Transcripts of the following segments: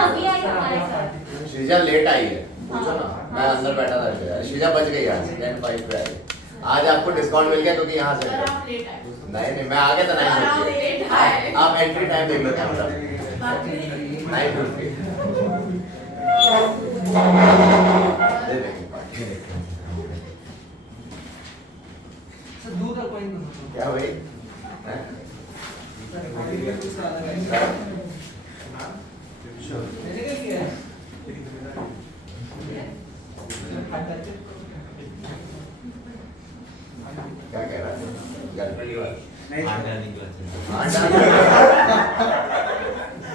अभी आई हमारे साथ। श्रीजा लेट आई है, पूछो ना। मैं अंदर बैठा था, श्रीजा बच गई आज 10:05 पे आई। आज आपको डिस्काउंट मिल गया क्योंकि यहाँ से नहीं नहीं मैं आ गया था 9:50। आप एंट्री टाइम देख लो कैमरा 9:50 दे देंगे। दूध का कोई नहीं क्या भाई क्या कह रहा है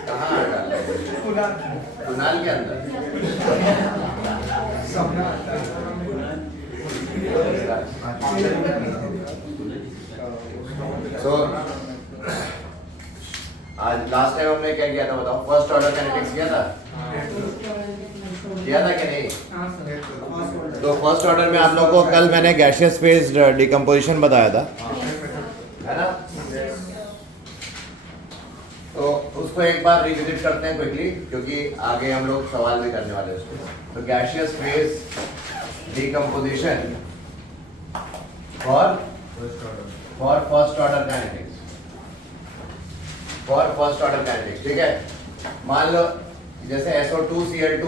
कहाँ कुनाल के अंदर So, आज लास्ट टाइम हमने क्या किया था बताओ? फर्स्ट ऑर्डर काइनेटिक्स किया था कि नहीं? तो फर्स्ट ऑर्डर में आप लोग को कल मैंने गैसियस फेज डिकम्पोजिशन बताया था, है ना? तो उसको एक बार रिविजिट करते हैं क्विकली, क्योंकि आगे हम लोग सवाल भी करने वाले हैं उसको। तो gaseous phase decomposition for first order kinetics, ठीक है? मान लो जैसे SO2Cl2,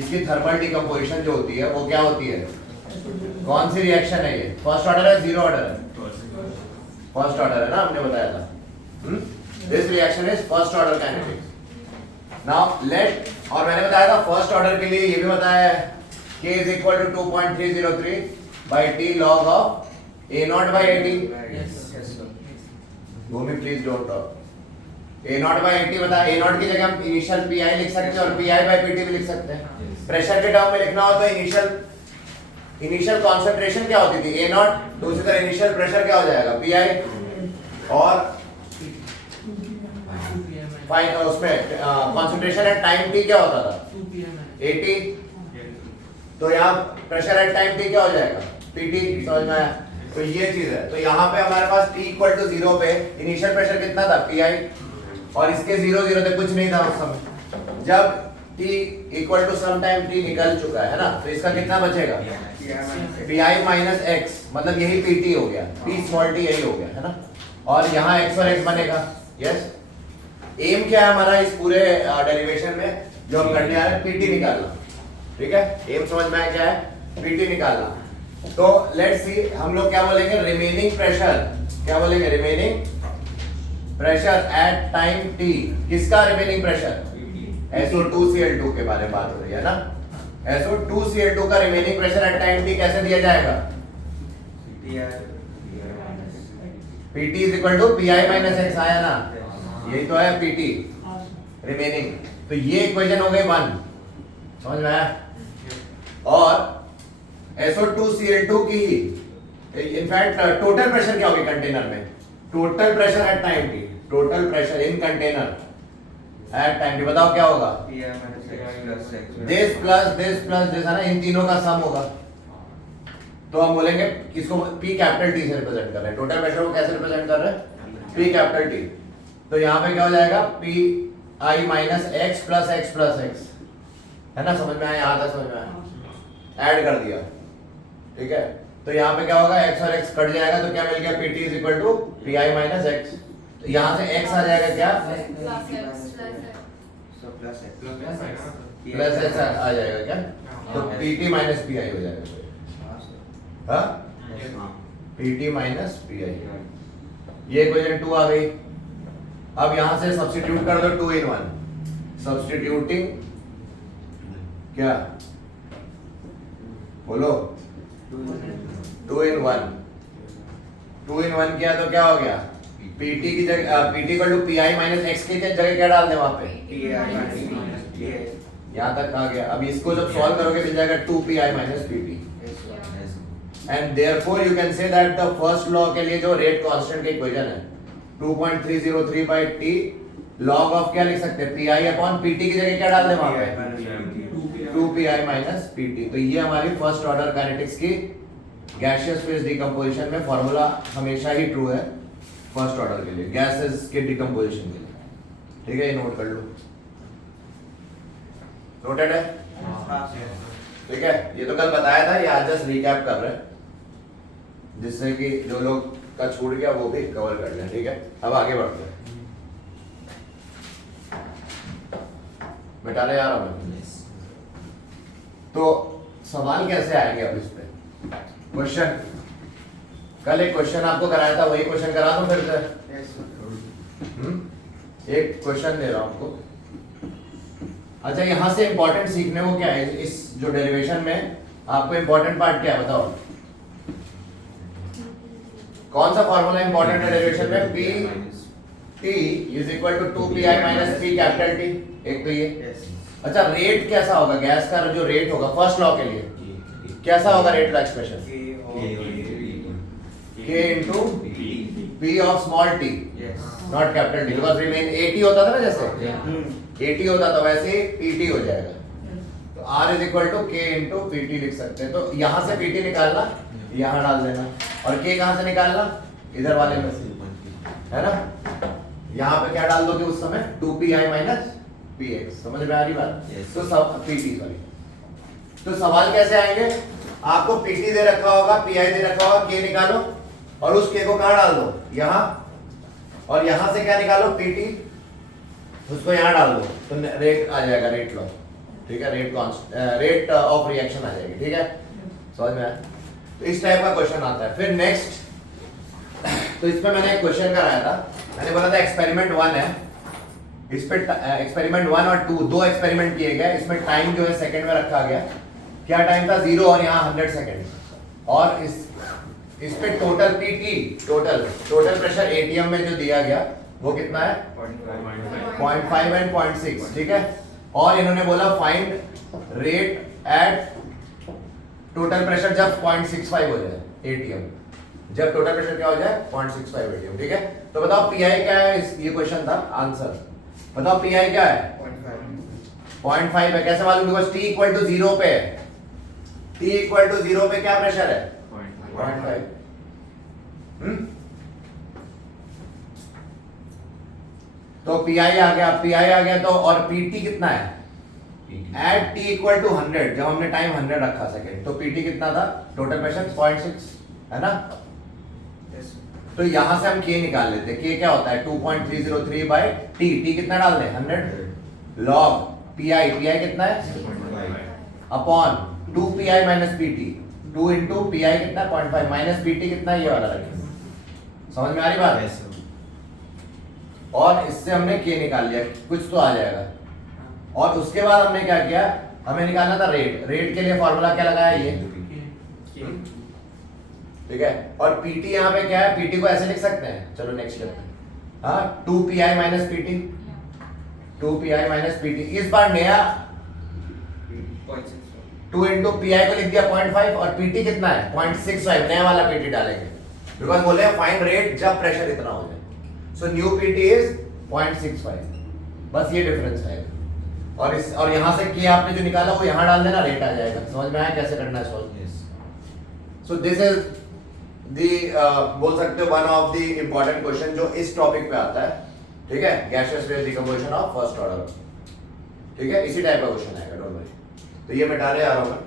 इसकी थर्मल डिकम्पोजिशन जो होती है वो क्या होती है? कौन सी रिएक्शन है ये? फर्स्ट ऑर्डर है, जीरो ऑर्डर है? फर्स्ट ऑर्डर है ना, हमने बताया था। This reaction is first order kinetics. Now let, और मैंने बताया था फर्स्ट ऑर्डर के लिए ये भी बताया है K is equal to 2.303 by T log of A0 by AT। Bhumi please don't talk. A0 by AT बता, A0 की जगह हम इनिशियल PI लिख सकते हैं और PI by PT भी लिख सकते हैं। प्रेशर के टर्म में लिखना हो तो इनिशियल कॉन्सेंट्रेशन क्या होती थी? A0, तो उसी तरह इनिशियल प्रेशर क्या हो जाएगा? PI, और उसमें कॉन्सेंट्रेशन एट टाइम T क्या होता था? AT। तो यहाँ प्रेशर एट टाइम T क्या हो जाएगा? PT। समझ में आया? तो ये चीज है। तो यहाँ पे हमारे पास T इक्वल टू 0 पे इनिशियल प्रेशर कितना था? PI, और इसके 0 0 तक कुछ नहीं था उस समय। जब T equal to some time T निकल चुका है ना, तो इसका कितना बचेगा? PI माइनस X, मतलब यही PT हो गया, P स्मॉल t यही हो गया, है ना? और यहाँ X और X बनेगा। यस, एम क्या है हमारा इस पूरे डेरिवेशन में जो हम करने आ रहे हैं? PT निकालना, ठीक है? एम समझ में आया क्या है? PT निकालना। तो लेट्स सी, हम लोग क्या बोलेंगे? रिमेनिंग प्रेशर, क्या बोलेंगे? Remaining pressure at time T। किसका रिमेनिंग प्रेशर? SO2Cl2 के बारे में बात हो रही है ना? SO2Cl2 का remaining pressure at time T कैसे दिया जाएगा? PT is equal to PI minus X, आया ना? यही तो है PT रिमेनिंग। तो ये इक्वेशन हो गई 1, समझ में आया? और SO2Cl2 की इनफैक्ट टोटल प्रेशर क्या होगी कंटेनर में? Total pressure at time T, total pressure in container at time T, बताओ क्या होगा? दिस प्लस दिस है ना, इन तीनों का सम होगा। तो हम बोलेंगे किसको? P कैपिटल T से रिप्रेजेंट कर रहे हैं। टोटल प्रेशर को कैसे रिप्रेजेंट कर रहे हैं? P capital T। तो यहाँ पे क्या हो जाएगा? PI minus X plus X, है ना? समझ में आया? यहाँ तक समझ में आया? ऐड कर दिया, ठीक है? तो यहाँ पे क्या होगा? X और X कट जाएगा, तो क्या मिल गया? PT is equal to PI minus X। तो यहाँ से X आ जाएगा क्या? प्लस X आ जाएगा क्या? तो PT माइनस PI हो जाएगा। हाँ, PT माइनस PI, ये इक्वेशन 2 आ गई। अब यहाँ से सब्स्टिट्यूट कर दो 2 in 1। सब्स्टिट्यूटिंग क्या बोलो? 2 in 1 किया तो क्या हो गया? PT की जगह PT equal to PI minus X की जगह क्या डाल दें वहां पे? यहाँ तक आ गया। अब इसको जब सॉल्व करोगे मिल जाएगा 2PI minus PT। And therefore you can say that the first law के लिए जो रेट कांस्टेंट की इक्वेशन है 2.303 by T log ऑफ क्या लिख सकते हैं? PI अपॉन PT की जगह क्या डाल दें वहां पे? 2PI minus PT। तो ये हमारी फर्स्ट ऑर्डर काइनेटिक्स की गैसियस फेज डिकम्पोजिशन में फॉर्मूला हमेशा ही ट्रू है फर्स्ट ऑर्डर के लिए, गैसेस के डिकम्पोजिशन के लिए, ठीक है? ये नोट कर लो। नोटेड है? ठीक है, ये तो कल बताया था, ये आज जस्ट रिकैप कर रहे हैं जिससे कि जो लोग का छूट गया वो भी कवर कर लें। ठीक है, अब आगे बढ़ते हैं। बेटा यार अब तो सवाल कैसे आएंगे अब इस पे? क्वेश्चन, कल एक क्वेश्चन आपको कराया था, वही क्वेश्चन करा दूं फिर से? एक क्वेश्चन दे रहा हूं आपको। अच्छा, यहां से इंपॉर्टेंट सीखने को क्या है इस जो डेरिवेशन में? आपको इंपॉर्टेंट पार्ट क्या है बताओ? कौन सा फॉर्मूला इंपॉर्टेंट है डेरिवेशन में? P T is equal to 2 pi minus P capital T. एक तो ये। अच्छा, रेट कैसा होगा? गैस का जो रेट होगा फर्स्ट लॉ के लिए कैसा होगा रेट का expression? K into P of small t, not capital T, because remain AT होता था ना, जैसे AT होता था वैसे PT हो जाएगा। तो R is equal to K into PT लिख सकते हैं। तो यहाँ से PT निकालना, यहाँ डाल देना, और K कहाँ से निकालना? इधर वाले में से, है ना? यहाँ पे क्या डाल दोगे उस समय? 2pi minus px। समझ में आ रही बात? तो सब PT, सॉरी। तो सवाल कैसे आएंगे? आपको PT दे रखा होगा, PI दे रखा होगा, K निकालो और उस K को कहाँ डाल दो? यहाँ, और यहाँ से क्या निकालो? PT, उसको यहाँ डाल दो तो रेट आ जाएगा, रेट लॉ। ठीक है, रेट ऑफ रिएक्शन आ जाएगी। ठीक है, समझ में आया? तो इस टाइप का क्वेश्चन आता है। फिर नेक्स्ट, तो इसमें मैंने एक क्वेश्चन कराया था, मैंने बोला था एक्सपेरिमेंट 1 है, इस पे एक्सपेरिमेंट 1 और 2 दो एक्सपेरिमेंट किए गए। इसमें टाइम जो है सेकंड में रखा गया। क्या टाइम था? 0 और यहाँ 100 सेकंड। और इस पे total PT, total pressure ATM में जो दिया गया वो कितना है? 0.5 एंड 0.6। ठीक है, और इन्होंने बोला find rate at total pressure जब 0.65 हो जाए एटीएम, जब टोटल प्रेशर क्या हो जाए? 0.65 एटीएम। ठीक है, तो बताओ पीआई क्या है? ये क्वेश्चन था, आंसर बताओ पीआई क्या है? 0.5 है। कैसे मालूम? बिकॉज t इक्वल टू 0 पे है। t इक्वल टू 0 पे क्या प्रेशर है? 0.5। तो Pi आ गया तो, और Pt कितना है? एट t इक्वल टू 100, जब हमने टाइम 100 रखा सेकेंड, तो Pt कितना था? टोटल प्रेशर 0.6 है ना? तो यहां से हम K निकाल लेते हैं। K क्या होता है? 2.303 बाय T। T कितना डाल दें? 100 log Pi कितना है? Upon 2Pi minus Pt, 2 into Pi कितना? 0.5 माइनस Pt कितना? ये वाला रखें। समझ में आ रही बात? और इससे हमने K निकाल लिया, कुछ तो आ जाएगा। और उसके बाद हमने क्या किया? हमें निकालना था रेट। रेट के लिए फॉर्मूला क्या लगाया? ये। ठीक है, और Pt यहाँ पे क्या है? Pt को ऐसे लिख सकते हैं, चलो नेक्स्ट करते हैं। हाँ, 2Pi minus Pt, 2Pi minus Pt। इस बार नया 2 इंटू Pi को लिख दिया 0.5, और Pt कितना है? 0.65। नया वाला Pt डालेंगे, बिकॉज बोले फाइंड रेट जब प्रेशर इतना हो जाए। So new Pt is 0.65। बस ये डिफरेंस है। और यहाँ से K आपने जो निकाला वो यहाँ डाल देना, रेट आ जाएगा। समझ में आया कैसे करना है solve? So this is the बोल सकते हो one of the important question जो इस टॉपिक पे आता है। ठीक है, gaseous phase decomposition of first order. ठीक है, इसी टाइप का क्वेश्चन आएगा, डोंट वरी। तो ये मिटाने आ रहा हूं मैं।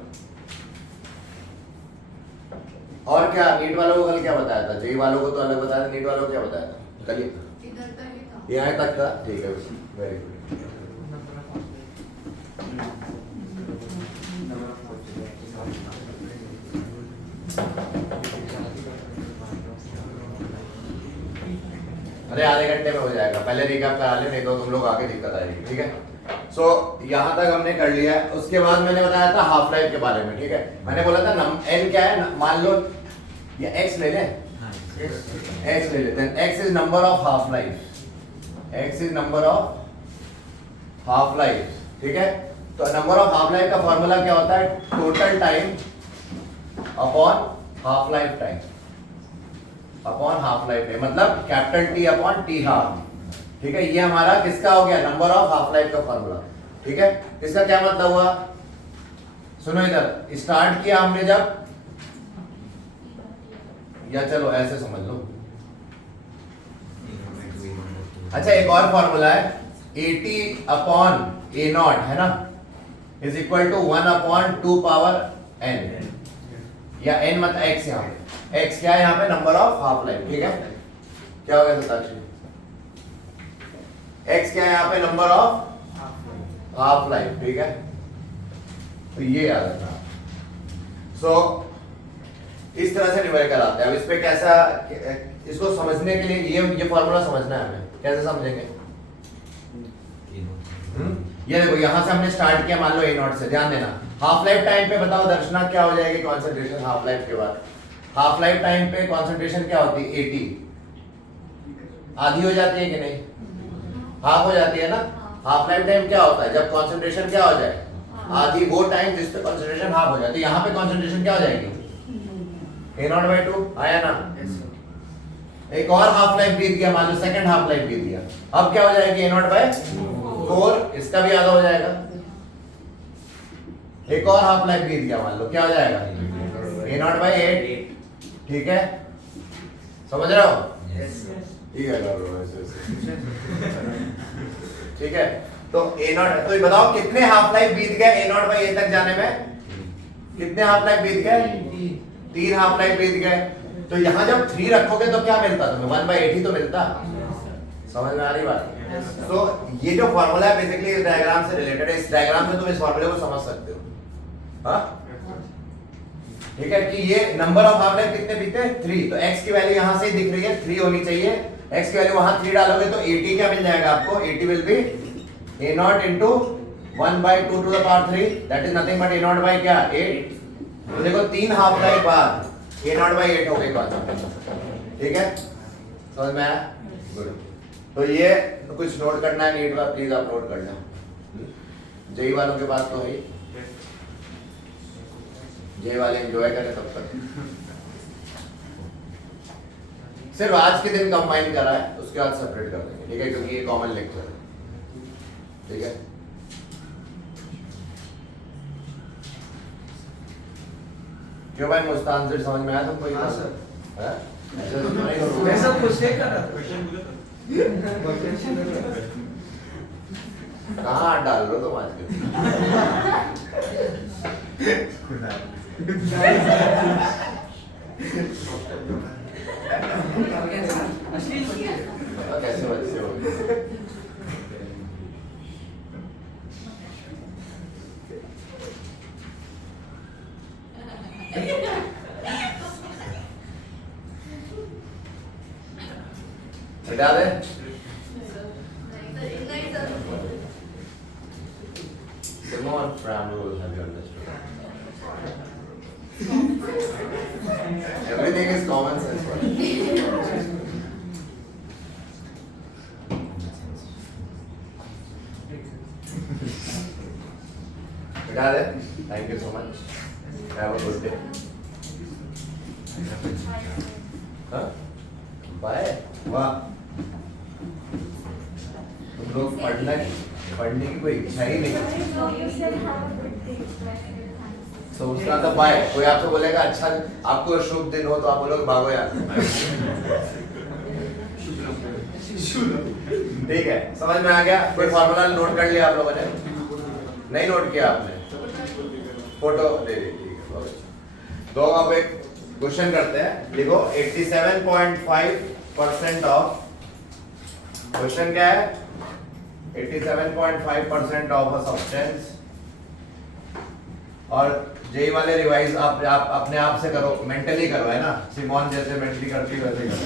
और क्या नीट वालों को कल क्या बताया था? जेई वालों को तो अलग बताया था, नीट वालों को क्या बताया था कल? इधर तक ही था, यहाँ तक था। ठीक है, वेरी गुड। अरे आधे घंटे में हो जाएगा, पहले रिकैप करा ले, नहीं तो तुम लोग आके दिक्कत आएगी। ठीक है, सो यहाँ तक हमने कर लिया है। उसके बाद मैंने बताया था हाफ लाइफ के बारे में। ठीक है, मैंने बोला था n क्या है? मान लो ये x ले लें, x ले लेते हैं। x is number of half life, x is number of half life. ठीक है, तो नंबर ऑफ हाफ लाइफ का फॉर्मूला क्या होता है? Total time upon half life time upon half life time, मतलब capital T upon T half. ठीक है, ये हमारा किसका हो गया? नंबर ऑफ हाफ लाइफ का फॉर्मूला। ठीक है, इसका क्या मतलब हुआ? सुनो इधर, स्टार्ट किया हमने जब, या चलो ऐसे समझ लो। अच्छा, एक और फॉर्मूला है AT अपॉन A0, है ना? Is equal to 1/2 power n, या n मतलब x, यहाँ पे x क्या है, यहाँ पे नंबर ऑफ हाफ लाइफ, ठीक है। क्या हो गया सताक्षी, x क्या है यहाँ पे, नंबर ऑफ हाफ लाइफ, ठीक है। तो ये याद रखना। सो इस तरह से डिवाइड कराते हैं। अब इस पे कैसा, इसको समझने के लिए ये फॉर्मूला समझना है हमें। कैसे समझेंगे, ये देखो यहां से हमने स्टार्ट किया, मान लो A0 से, ध्यान देना। हाफ लाइफ टाइम पे बताओ दर्शना क्या हो जाएगी कंसंट्रेशन हाफ लाइफ के बाद। हाफ लाइफ टाइम पे कंसंट्रेशन क्या होती है, 80, आधी हो जाती है कि नहीं, हाफ हो जाती है ना। हाफ लाइफ टाइम क्या होता है, जब कंसंट्रेशन क्या हो जाए, आधी, वो टाइम जिस पे कंसंट्रेशन हाफ हो जाती है। यहाँ पे कंसंट्रेशन क्या हो जाएगी, A0/2, आया ना। एक और हाफ लाइफ बीत गया, मान लो सेकंड हाफ लाइफ बीत गया, अब क्या हो जाएगी, A0/4, इसका भी आधा हो जाएगा। एक और हाफ लाइफ बीत गया, मान लो क्या हो जाएगा, A0/8, ठीक है, समझ रहे हो, ठीक है, कर लो ऐसे। ठीक है, तो A0, तो ये बताओ कितने हाफ लाइफ बीत गए A0/A तक जाने में, कितने हाफ लाइफ बीत गए, 3 हाफ लाइफ बीत गए। तो यहाँ जब 3 रखोगे तो क्या मिलता तुम्हें, 1/8 ही तो मिलता। समझ में आ रही बात। तो ये जो फॉर्मूला है बेसिकली इस डायग्राम से रिलेटेड है। इस डायग्राम से तुम इस फॉर्मूले को समझ सकते हो, हाँ, ठीक है, कि ये नंबर ऑफ हाफ लाइफ कितने बीते, 3। तो x की वैल्यू यहाँ से दिख रही है, 3 होनी चाहिए। x की वैल्यू वहां 3 डालोगे तो 80 क्या मिल जाएगा आपको, 80 will be A0 into 1/2 to the power 3, that is nothing but A0 by क्या, 8। तो देखो 3 हाफ लाइफ बाद A0/8 हो गई कॉन्सेप्ट, ठीक है, समझ में आया, गुड। तो ये कुछ नोट करना है नीट का, प्लीज आप नोट करना। जेई वालों के पास तो है, जेई वाले एंजॉय करें तब तक। सिर्फ आज के दिन कंबाइन करा है, उसके बाद सेपरेट कर देंगे, ठीक है, क्योंकि ये कॉमन लेक्चर है, ठीक है। क्यों भाई, मुस्तान से समझ में आया तुमको? हाँ सर, ऐसे तो नहीं करोगे, मैं सब कुछ नहीं कर रहा था, क्वेश्चन बोला था। कहाँ डाल रहे हो तुम आज के? कैसे बच्चे हो? हटा दे। Simon Fram rule, have you understood? Everything is common sense. हटा दे। Thank you so much. Have a good day. हाँ? Bye. वाह। तुम लोग पढ़ने की कोई इच्छा ही नहीं। तो उसका तो बाय। कोई आपसे बोलेगा अच्छा आपको शुभ दिन हो तो आप बोलोगे भागो यार। ठीक है, समझ में आ गया? कोई फॉर्मूला नोट कर लिया आप लोगों ने? नहीं नोट किया आपने? फोटो दे दी, ठीक है। तो अब एक क्वेश्चन करते हैं, देखो 87.5% ऑफ, क्वेश्चन क्या है, 87.5% ऑफ अ सब्सटेंस, और जेई वाले रिवाइज आप अपने आप से करो, मेंटली करो, है ना, सिमोन जैसे मेंटली करती वैसे करो।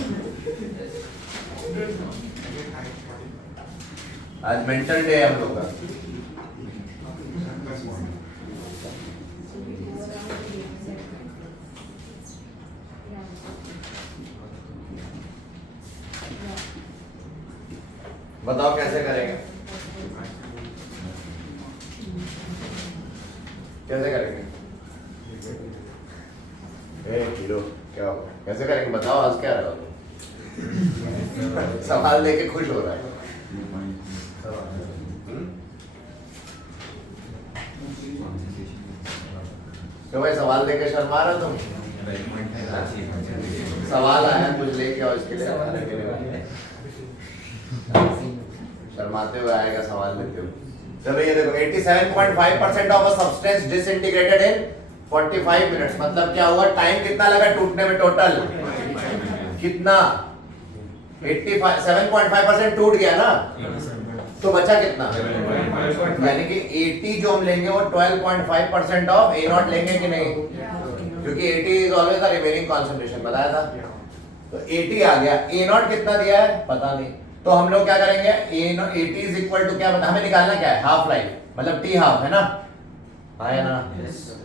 आज मेंटल डे है हम लोग का। बताओ कैसे करेंगे, कैसे करेंगे? किलो क्या होगा, कैसे करेंगे बताओ, आज क्या रहा हो? सवाल लेके खुश हो रहा है। क्यों भाई सवाल लेके शर्मा रहे हो तुम? सवाल आया कुछ लेके आओ, इसके लिए शर्माते हुए आएगा सवाल लेते हुए। चलो ये देखो 87.5% of a substance disintegrated in 45 minutes. मतलब क्या हुआ, टाइम कितना लगा टूटने में टोटल? कितना? 87.5% टूट गया ना, तो बचा कितना? यानी कि 80 जो हम लेंगे वो 12.5% ऑफ ए नॉट लेंगे कि नहीं? क्योंकि 80 is always the remaining concentration, बताया था। तो 80 आ गया। ए नॉट कितना दिया है पता नहीं, तो हम लोग क्या करेंगे, A not 80 is equal to क्या, हमें निकालना क्या है, हाफ लाइफ, मतलब टी हाफ है ना, है ना।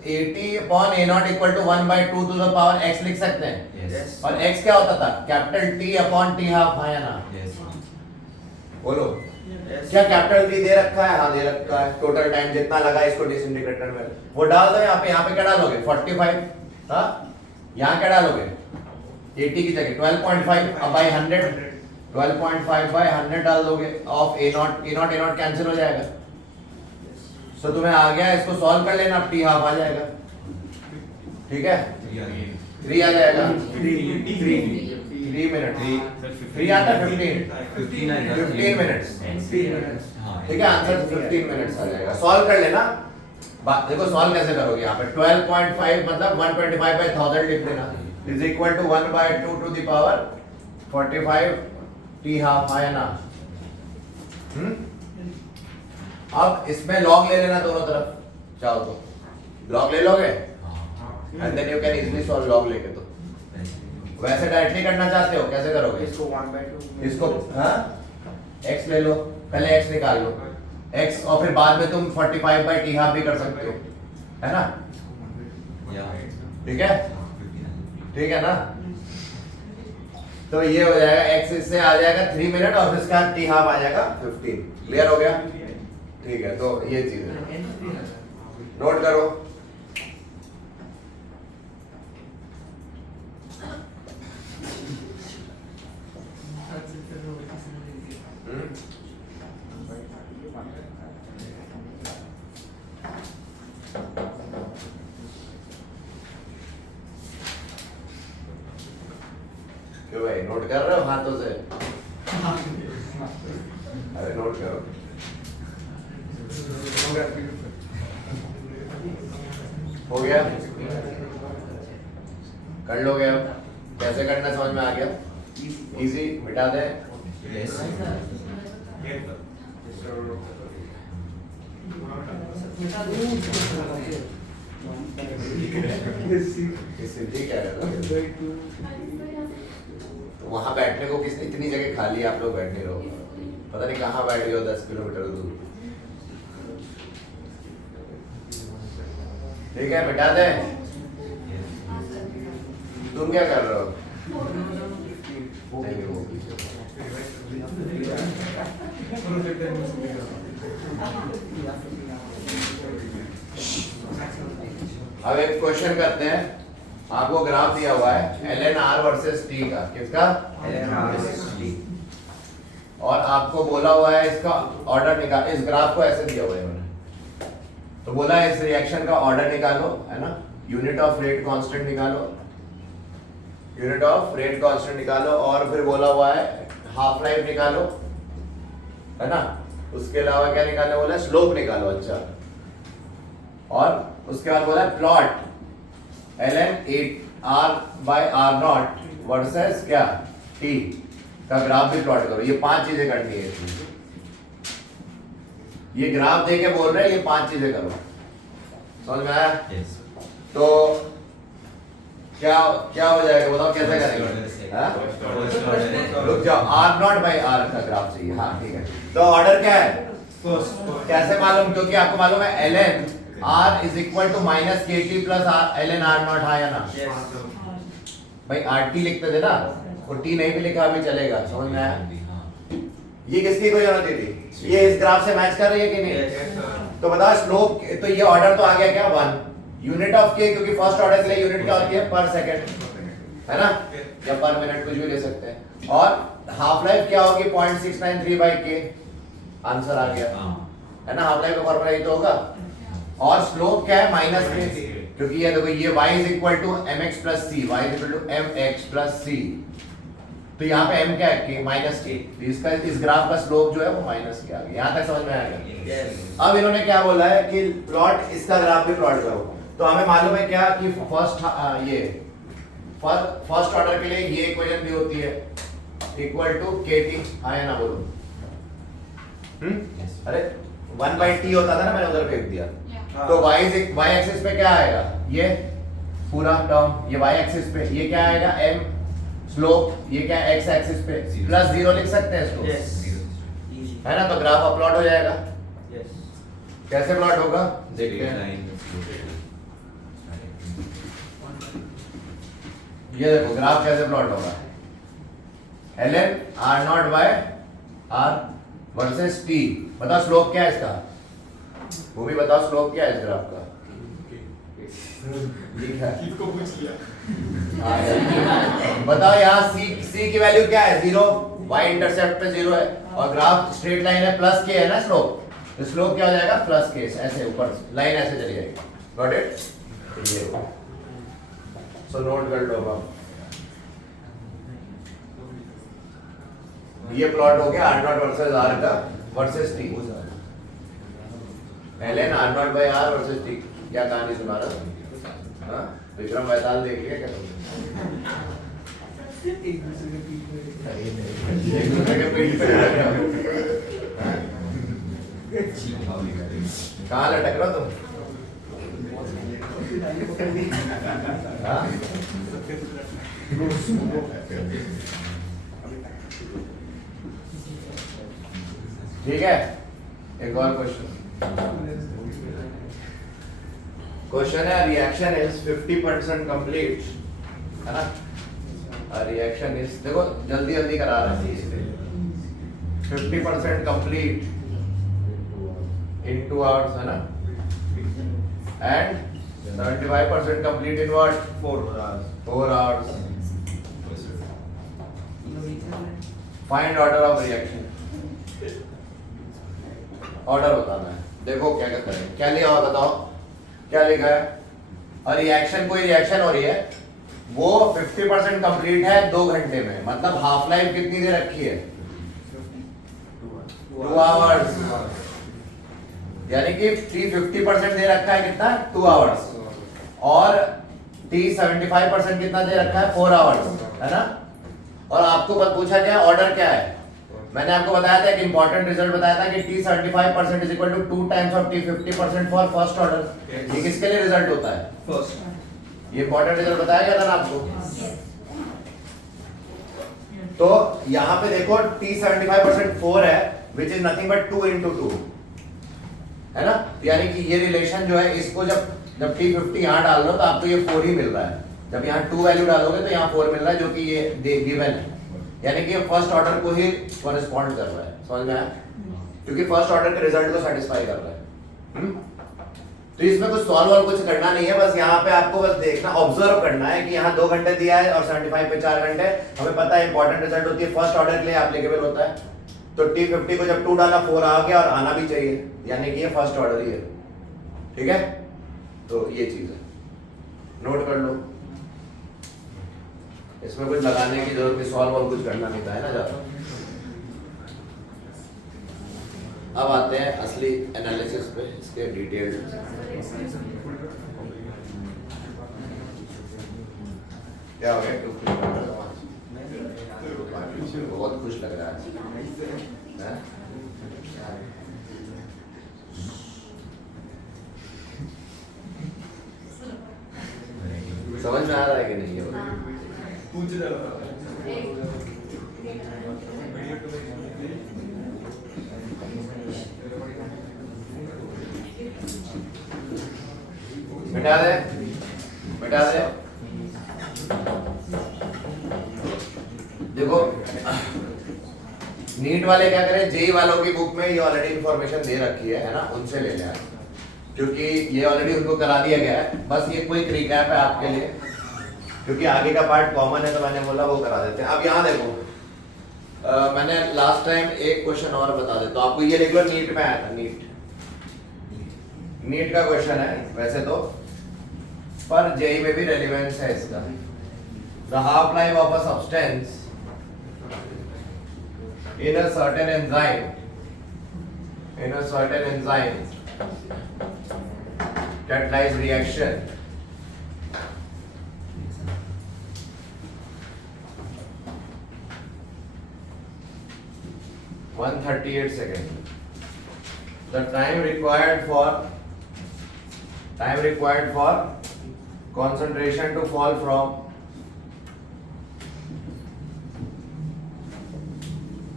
80 upon A not equal to 1/2 to the power x लिख सकते हैं। Yes. और x क्या होता था, capital T upon T half, है ना। बोलो क्या कैपिटल T दे रखा है? हाँ दे रखा है। टोटल टाइम जितना लगा इसको डिसइंटीग्रेटर में वो डाल दो यहाँ पे क्या डालोगे 45, हाँ यहाँ क्या डालोगे 80 की जगह 12.5 अब बाय 100, 12.5 बाय 100 डाल दोगे ऑफ ए नॉट कैंसिल हो जाएगा। तो तुम्हें आ गया, इसको सॉल्व कर लेना, टी हाफ आ जाएगा, ठीक है 3 आ जाएगा, 3 मिनट, 3 आता है 15 मिनट्स, ठीक है आंसर 15 मिनट्स आ जाएगा। सॉल्व कर लेना। बात देखो सॉल्व कैसे करोगे, यहाँ पे 12.5 मतलब 125 बाय 1000 लिख देना is equal to 1/2 to the power 45 T half, है ना। अब इसमें लॉग ले लेना दोनों तरफ, चाहो तो लॉग ले लोगे and then you can easily solve log लेके। तो वैसे डायरेक्टली करना चाहते हो, कैसे करोगे इसको 1/2 इसको, हाँ x ले लो, पहले x निकाल लो x, और फिर बाद में तुम 45 बाय टी हाफ भी कर सकते हो, है ना, ठीक है, ठीक है ना। तो ये हो जाएगा x इससे आ जाएगा 3 मिनट और इसका टी हाफ आ जाएगा 15। क्लियर हो गया, ठीक है। तो ये चीज है, नोट करो। क्यों भाई नोट कर रहे हो हाथों से? अरे नोट करो। हो गया, कर लोगे अब? कैसे करना समझ में आ गया? इजी, मिटा दे। ठीक है, तो वहां बैठने को किस, इतनी जगह खाली है, आप लोग बैठ नहीं रहो, पता नहीं कहाँ बैठ गए हो 10 किलोमीटर दूर। ठीक है, मिटा दे। तुम क्या कर रहे हो? अब एक क्वेश्चन करते हैं। आपको ग्राफ दिया हुआ है LNR वर्सेस T का, किसका? LNR versus T। और आपको बोला हुआ है इसका ऑर्डर निकाल, इस ग्राफ को ऐसे दिया हुआ है मैंने, तो बोला है इस रिएक्शन का ऑर्डर निकालो, है ना, यूनिट ऑफ रेट कांस्टेंट निकालो, यूनिट ऑफ रेट कांस्टेंट निकालो, और फिर बोला हुआ है हाफ लाइफ निकालो, है ना। उसके अलावा क्या निकालने बोला? स्लोप निकालो। अच्छा, और उसके बाद बोला प्लॉट ln(8r/r0 वर्सेस क्या t का ग्राफ भी प्लॉट करो। ये 5 चीजें करनी है इसमें। ये ग्राफ देके बोल रहे हैं ये 5 चीजें करो, समझ में आया? yes. तो क्या क्या हो जाएगा बताओ, कैसे करेंगे? रुक जाओ, r0/r का ग्राफ चाहिए, हाँ ठीक है। तो ऑर्डर क्या है? कैसे मालूम? क्योंकि आपको मालूम है ln r is equal to minus kt plus ln r0, हाँ या ना? भाई rt लिखते थे ना, और t नहीं भी लिखा भी चलेगा, समझ में आया? ये किसकी कोई जरूरत थी? ये इस ग्राफ से मैच कर रही है कि नहीं? तो बताओ स्लोप, तो ये ऑर्डर तो आ गया क्या 1, यूनिट ऑफ k, क्योंकि फर्स्ट ऑर्डर के लिए यूनिट क्या होती है? पर सेकंड, है ना, या पर मिनट, कुछ भी ले सकते हैं। और हाफ लाइफ क्या होगी? 0.693/k, आंसर आ गया, है ना। हाफ लाइफ का फॉर्मूला ये तो होगा। और स्लोप क्या है? माइनस k, क्योंकि ये देखो ये y is equal to mx plus c, y is equal to mx plus c, तो यहाँ पे m क्या है k माइनस के, इसका इस ग्राफ का स्लोप जो है वो माइनस के आ गया। यहाँ तक समझ में आएगा? अब इन्होंने क्या बोला है कि प्लॉट इसका ग्राफ भी प्लॉट करो। तो हमें मालूम है क्या कि फर्स्ट ऑर्डर के लिए ये इक्वेशन भी होती है इक्वल टू kt, हाँ या ना बोलो? अरे 1/t होता था ना, मैंने उधर फेंक दिया। तो y एक्सिस पे क्या आएगा? ये पूरा टर्म, ये y एक्सिस पे ये क्या आएगा? m स्लोप, ये क्या x एक्सिस पे प्लस 0 लिख सकते हैं इसको, है ना? तो ग्राफ अपलॉट हो जाएगा। कैसे प्लॉट होगा देखते हैं। ये देखो ग्राफ कैसे प्लॉट होगा। ln r0 by r versus t। बताओ स्लोप क्या है इसका? भूमि बताओ स्लोप क्या है इस ग्राफ का? किसको पूछ लिया? बताओ यहाँ c की वैल्यू क्या है? 0, y इंटरसेप्ट पे 0 है और ग्राफ स्ट्रेट लाइन है, प्लस k है ना स्लोप, तो स्लोप क्या हो जाएगा? Plus k। ऐसे ऊपर लाइन ऐसे चली जाएगी। Got it? ये सो नोट कर लो अब। ये प्लॉट हो गया r0 वर्सेस r का versus t। ln r0 by r versus t। क्या कहानी सुना रहा था? हाँ, विक्रम वैताल देख लिया क्या तुमने? एक दूसरे के पीठ पे हाँ? कहाँ लटक रहे हो तुम? हाँ? ठीक है, एक और क्वेश्चन है रिएक्शन इज 50% कंप्लीट, है ना? रिएक्शन इज, देखो जल्दी जल्दी करा रहे हैं। 50% कंप्लीट इन 2 आवर्स, है ना? And 75% complete in what? 4 hours. Find order of reaction. Order बताना है। देखो क्या कहते हैं, क्या लिया हुआ बताओ, क्या लिखा है? और रिएक्शन, कोई रिएक्शन हो रही है, वो 50% कंप्लीट है 2 घंटे में, मतलब हाफ लाइफ कितनी देर रखी है? 2 आवर्स। यानी कि T 50% दे रखा है कितना? 2 आवर्स। और T 75% कितना दे रखा है? 4 आवर्स, है ना? और आपको पूछा गया ऑर्डर क्या है? मैंने आपको बताया था एक इंपॉर्टेंट रिजल्ट बताया था कि T 75% is equal to 2 times of T 50% for first order. ये किसके लिए रिजल्ट होता है? फर्स्ट। ये इंपॉर्टेंट रिजल्ट बताया गया था ना आपको? तो यहाँ पे देखो T 75% 4 है, which is nothing but 2 into 2, है ना? यानी कि ये रिलेशन जो है, इसको जब T 50 यहाँ डाल दो तो आपको ये 4 ही मिल रहा है। जब यहाँ 2 वैल्यू डालोगे तो यहाँ 4 मिल रहा है, जो कि ये गिवन है। यानी कि ये फर्स्ट ऑर्डर को ही कॉरेस्पॉन्ड कर रहा है। समझ में आया? क्योंकि फर्स्ट ऑर्डर के रिजल्ट को सेटिस्फाई कर रहा है। तो इसमें कुछ सॉल्व और कुछ करना नहीं है, बस यहाँ पे आपको बस देखना, ऑब्जर्व करना है कि यहाँ 2 घंटे दिया है और 75 पे 4 घंटे। हमें पता है इंपॉर्टेंट रिजल्ट होती है फर्स्ट ऑर्डर के लिए एप्लीकेबल होता है। तो T 50 को जब 2 डाला 4 आ गया, और आना भी चाहिए, यानी कि ये फर्स्ट ऑर्डर ही है। ठीक है, तो ये चीज है, नोट कर लो। इसमें कुछ लगाने की जरूरत नहीं, सॉल्व और कुछ करना नहीं था, है ना ज्यादा। अब आते हैं असली एनालिसिस पे, इसके डिटेल। क्या हो गया? बहुत खुश लग रहा है? समझ में आ रहा है कि नहीं? पूछ रहा मिटा दे, मिटा दे। देखो नीट वाले क्या करें, जेई वालों की बुक में ये ऑलरेडी इंफॉर्मेशन दे रखी है ना, उनसे ले लें, क्योंकि ये ऑलरेडी उनको करा दिया गया है। बस ये क्विक रिकैप है आपके लिए, क्योंकि आगे का पार्ट कॉमन है, तो मैंने बोला वो करा देते हैं। अब यहाँ देखो, मैंने लास्ट टाइम एक क्वेश्चन और बता देता हूँ आपको, ये लिख लो, नीट में आया था। नीट का क्वेश्चन है वैसे तो, पर जेई में भी रेलिवेंस है इसका। The half life of a substance in a certain enzyme catalyze reaction one 38 seconds. The time required for concentration to fall from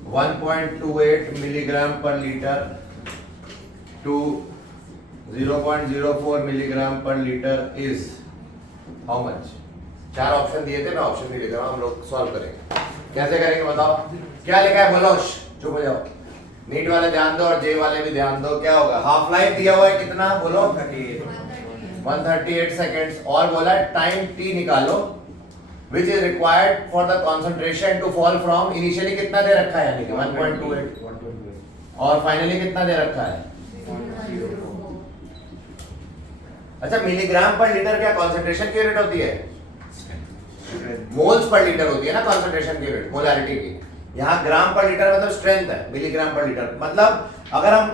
1.28 milligram per liter to 0.04 milligram per liter is how much? चार option दिए थे, मैं option नहीं लिख रहा हूं, हम लोग सॉल्व करेंगे। कैसे करेंगे बताओ? क्या लिखा है बोलो? चुप हो जाओ। नीट वाले ध्यान दो और जे वाले भी ध्यान दो। क्या होगा? हाफ लाइफ दिया हुआ है कितना बोलो? 138 सेकेंड्स। और बोला टाइम टी निकालो which is required for the concentration to fall from initially कितना दे रखा है, यानी कि 1.28 और फाइनली कितना दे रखा है? अच्छा, मिलीग्राम पर लीटर क्या कॉन्सेंट्रेशन की यूनिट होती है? मोल्स पर लीटर होती है ना कॉन्सेंट्रेशन की यूनिट, मोलारिटी की। यहाँ ग्राम पर लीटर मतलब स्ट्रेंथ है, मिलीग्राम पर लीटर मतलब अगर हम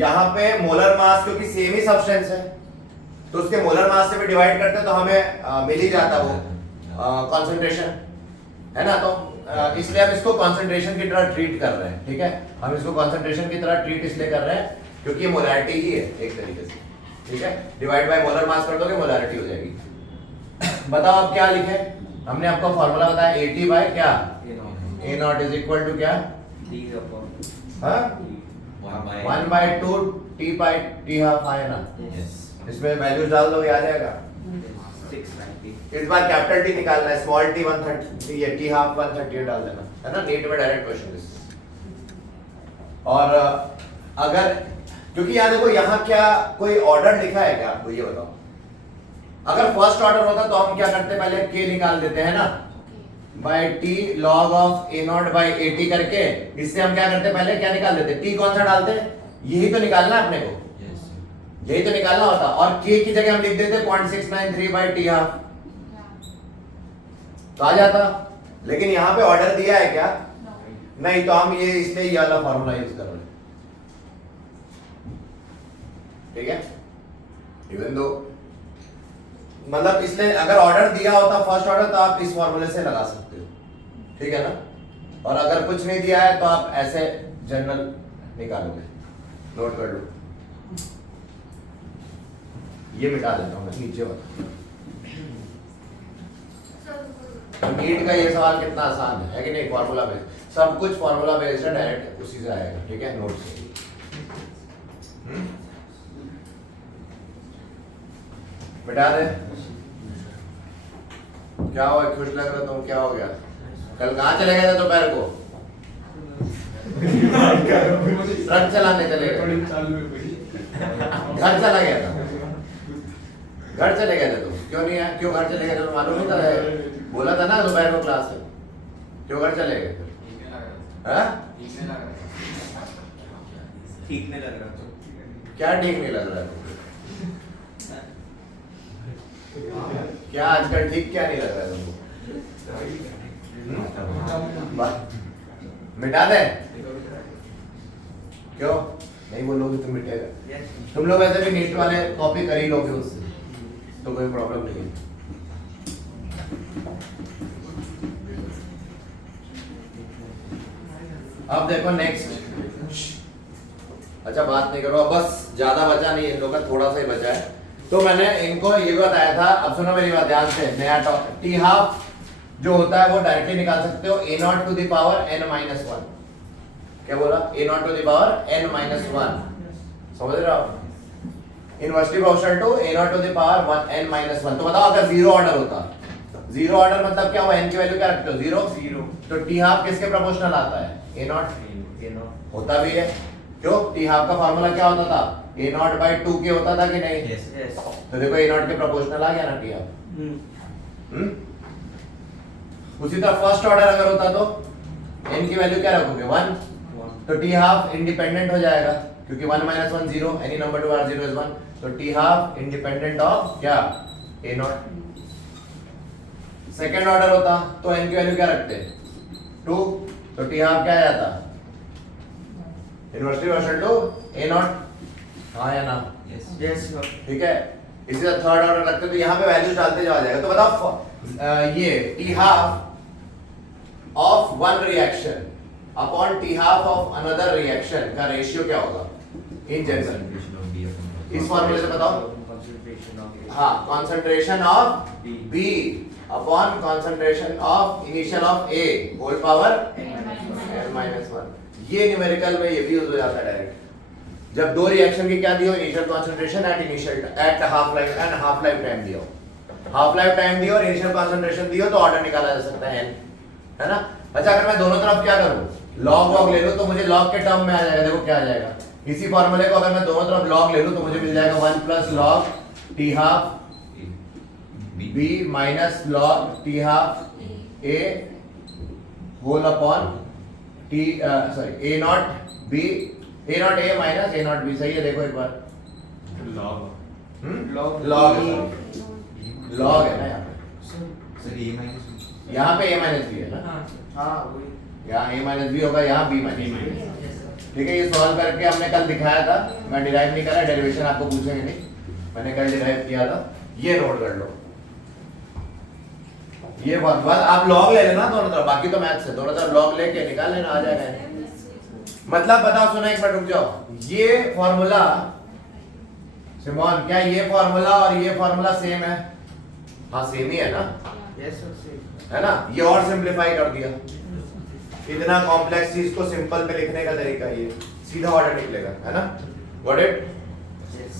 यहाँ पे मोलर मास क्योंकि सेम ही सब्सटेंस है तो उसके मोलर मास से भी डिवाइड करते हैं तो हमें मिल ही जाता वो कॉन्सेंट्रेशन, है ना। तो इसलिए हम इसको कॉन्सेंट्रेशन की तरह ट्रीट कर रहे हैं, ठीक है। हम इसको कॉन्सेंट्रेशन की तरह ट्रीट इसलिए कर रहे हैं क्योंकि ये मोलारिटी ही है एक तरीके से, ठीक है। डिवाइड बाय मोलर मास कर दोगे मोलारिटी हो जाएगी। बताओ अब क्या लिखे? हमने आपको फॉर्मूला बताया AT बाय क्या? A not is equal to क्या? 1 by 2 T by T half आया ना। इसमें वैल्यूज डाल दो, आ जाएगा 690। इस बार कैपिटल T निकालना है, स्मॉल t 130, ये T हाफ 138 डाल देना, है ना। नीट में डायरेक्ट क्वेश्चन दिस। और अगर क्योंकि यहाँ देखो यहाँ क्या कोई ऑर्डर लिखा है क्या आपको ये बताओ? अगर फर्स्ट ऑर्डर होता तो हम क्या करते, पहले k निकाल देते हैं ना, by t log of a not by AT करके। इससे हम क्या करते, पहले क्या निकाल देते? t कौन सा डालते? यही तो निकालना है अपने को, यही तो निकालना होता। और k की जगह हम लिख देते 0.693 बाय t हाफ, तो आ जाता। लेकिन यहाँ पे ऑर्डर दिया है क्या? नहीं, तो हम ये इसलिए ये वाला फॉर्मूला यूज कर रहे हैं, ठीक है। इवन दो मतलब इसलिए अगर ऑर्डर दिया होता फर्स्ट ऑर्डर तो आप इस फॉर्मूले से लगा सकते हो, ठीक है ना। और अगर कुछ नहीं दिया है तो आप ऐसे जनरल निकालोगे, नोट कर लो। ये मिटा देता हूं मैं नीचे वाला। नीट का ये सवाल कितना आसान है कि नहीं? फॉर्मूला बेस्ड, सब कुछ फॉर्मूला बेस्ड है, डायरेक्ट उसी से आएगा, ठीक है, नोट से। मिटा दे। क्या हुआ, खुश लग रहा तुम? क्या हो गया? कल कहाँ चले गए थे दोपहर को? ट्रक चलाने चले गए, घर चला गया था, घर चले गए थे तुम? क्यों नहीं है? क्यों घर चले गए थे? तो मालूम नहीं था, बोला था ना दोपहर को क्लास में। क्यों घर चले गए? ठीक नहीं लग रहा। क्या ठीक नहीं लग रहा है? क्या आजकल ठीक क्या नहीं लग रहा है तुमको? मिटा दे। क्यों नहीं बोलोगे तो मिटेगा। तुम लोग ऐसे भी नीट वाले कॉपी कर ही लोगे उससे, तो कोई प्रॉब्लम नहीं है। अब देखो नेक्स्ट। अच्छा बात नहीं करो, बस ज्यादा बचा नहीं, इन लोगों का थोड़ा सा ही बचा है। तो मैंने इनको ये बताया था, अब सुनो मेरी बात ध्यान से। नया टॉपिक टी हाफ जो होता है वो डायरेक्टली निकाल सकते हो, a not to the power n-1। क्या बोला? a not to the power n-1, समझ रहे हो? Inversely proportional to a not to the power n-1। तो बताओ अगर जीरो ऑर्डर होता, जीरो ऑर्डर मतलब क्या हुआ? n की वैल्यू क्या रखते हो? जीरो। तो टी हाफ किसके प्रोपोर्शनल आता है? a नॉट होता भी है। क्यों? टी हाफ का फार्मूला क्या होता था? a नॉट बाय 2 के होता था कि नहीं? yes. तो देखो a नॉट के प्रोपोर्शनल आ गया ना टी हाफ। उसी तरह फर्स्ट ऑर्डर अगर होता तो n की वैल्यू क्या रखोगे? 1। तो टी हाफ इंडिपेंडेंट हो जाएगा क्योंकि 1 - 1 0, any number to are 0 is 1। तो टी हाफ इंडिपेंडेंट ऑफ क्या? a not. सेकंड ऑर्डर होता तो n की वैल्यू क्या रखते? 2। तो टी हाफ क्या आ जाता, inversely proportional to A not, हाँ या ना? यस ठीक है, इसी तरह थर्ड ऑर्डर रखते तो यहाँ पे वैल्यूज डालते जाया जाएगा। तो बताओ ये T half of one reaction upon T half of another reaction का रेशियो क्या होगा इन जनरल? इस फॉर्मूले से बताओ। हाँ, concentration of B upon concentration of initial of A whole power n-1। ये न्यूमेरिकल में ये भी यूज हो जाता है डायरेक्ट। जब दो रिएक्शन की क्या दियो, initial concentration at half life and half life time दियो, हाफ लाइफ टाइम दियो और इनिशियल कॉन्सेंट्रेशन दियो तो ऑर्डर निकाला जा सकता है n, है ना? अच्छा, अगर मैं दोनों तरफ क्या करूं, लॉग वॉग ले लूं तो मुझे लॉग के टर्म में आ जाएगा। देखो क्या आ जाएगा, इसी फॉर्मूले को अगर मैं दोनों तरफ लॉग ले लूं तो मुझे मिल जाएगा 1 plus log T half B minus log T half A whole upon T sorry A not B, A not A minus A not B. सही है, देखो एक बार लॉग लॉग लॉग है ना यहाँ पे ए माइनस बी है ना, हाँ वही। यहाँ ए माइनस बी होगा, यहाँ बी माइनस बी। ठीक है, ये सॉल्व करके हमने कल दिखाया था, मैं डिराइव नहीं करा, डेरिवेशन आपको पूछेंगे नहीं, मैंने कल डिराइव किया था, ये नोट कर लो। ये बात आप लॉग ले लेना दोनों तरफ, बाकी तो मैथ से दोनों तरफ लॉग लेके निकाल लेना, आ जाएगा। मतलब बताओ, सुनो एक मिनट रुक जाओ, ये फॉर्मूला सिमोन, क्या ये फॉर्मूला और ये फॉर्मूला सेम है? हाँ सेम ही है ना, यस सर, है ना? ये और सिंपलीफाई कर दिया, इतना कॉम्प्लेक्स चीज को सिंपल पे लिखने का तरीका ये, सीधा ऑर्डर निकलेगा, है ना? Got it? यस।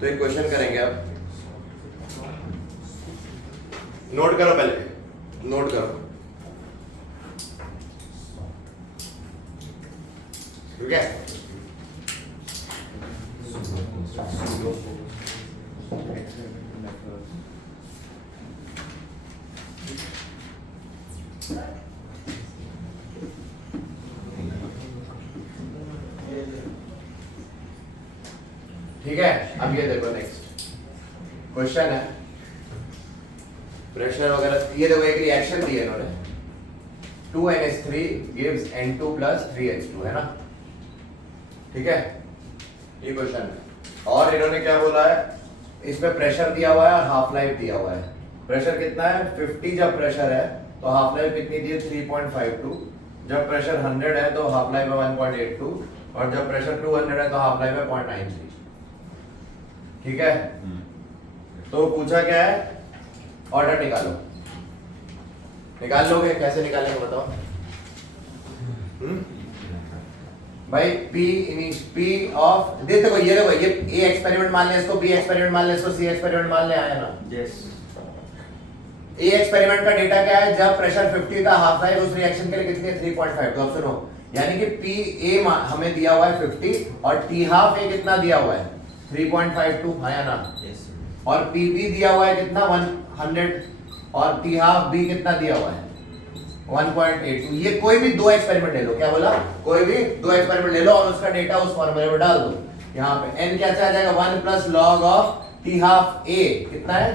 तो एक क्वेश्चन करेंगे अब, नोट करो, पहले नोट करो, ठीक है? ठीक है, अब ये देखो नेक्स्ट क्वेश्चन है, प्रेशर वगैरह, ये देखो एक रिएक्शन दी है इन्होंने, 2NH3 gives N2 plus 3H2, है ना? ठीक है, ये क्वेश्चन है। और इन्होंने क्या बोला है, इसमें प्रेशर दिया हुआ है और हाफ लाइफ दिया हुआ है। प्रेशर कितना है 50, जब प्रेशर है तो हाफ लाइफ कितनी दी है 3.52, जब प्रेशर 100 है तो हाफ लाइफ है 1.82, और जब प्रेशर 200 है तो हाफ लाइफ है 0.93। ठीक है, तो पूछा क्या है, ऑर्डर निकालो। निकाल लोगे, कैसे निकालेंगे बताओ? भाई P ऑफ देखो, ये देखो, ये A एक्सपेरिमेंट मान ले, इसको B एक्सपेरिमेंट मान ले, इसको C एक्सपेरिमेंट मान ले, आया ना? यस। A एक्सपेरिमेंट का डेटा क्या है, जब प्रेशर 50 था, हाफ लाइफ उस रिएक्शन के लिए कितनी है 3.5। तो अब सुनो, यानी कि PA हमें दिया हुआ है 50 और T हाफ A कितना दिया हुआ है 3.52, हाँ या ना? यस। और PB दिया हुआ है कितना 100 और T हाफ B कितना दिया हुआ है 1.82। ये कोई भी दो एक्सपेरिमेंट ले लो, क्या बोला, कोई भी दो एक्सपेरिमेंट ले लो और उसका डेटा उस फॉर्मूले में डाल दो। यहाँ पे n कैसे आ जाएगा, 1 plus log of T half A कितना है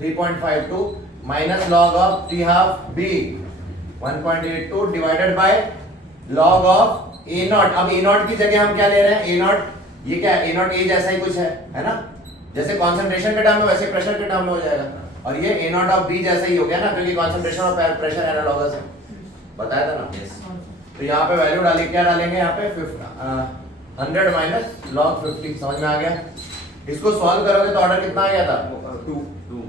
3.52 minus log of T half B 1.82 divided by log of A not. अब A नॉट की जगह हम क्या ले रहे हैं, A नॉट, ये क्या है, A नॉट A जैसा ही कुछ है ना? जैसे कॉन्सेंट्रेशन के टर्म में वैसे प्रेशर के टर्म में हो जाएगा, और ये A नॉट ऑफ B जैसा ही हो गया ना, क्योंकि कॉन्सेंट्रेशन और प्रेशर एनालॉगस है, बताया था ना? यस। तो यहाँ पे वैल्यू डालेंगे, क्या डालेंगे यहाँ पे 100 माइनस लॉग 50, समझ में आ गया? इसको सॉल्व करोगे तो ऑर्डर कितना आ गया था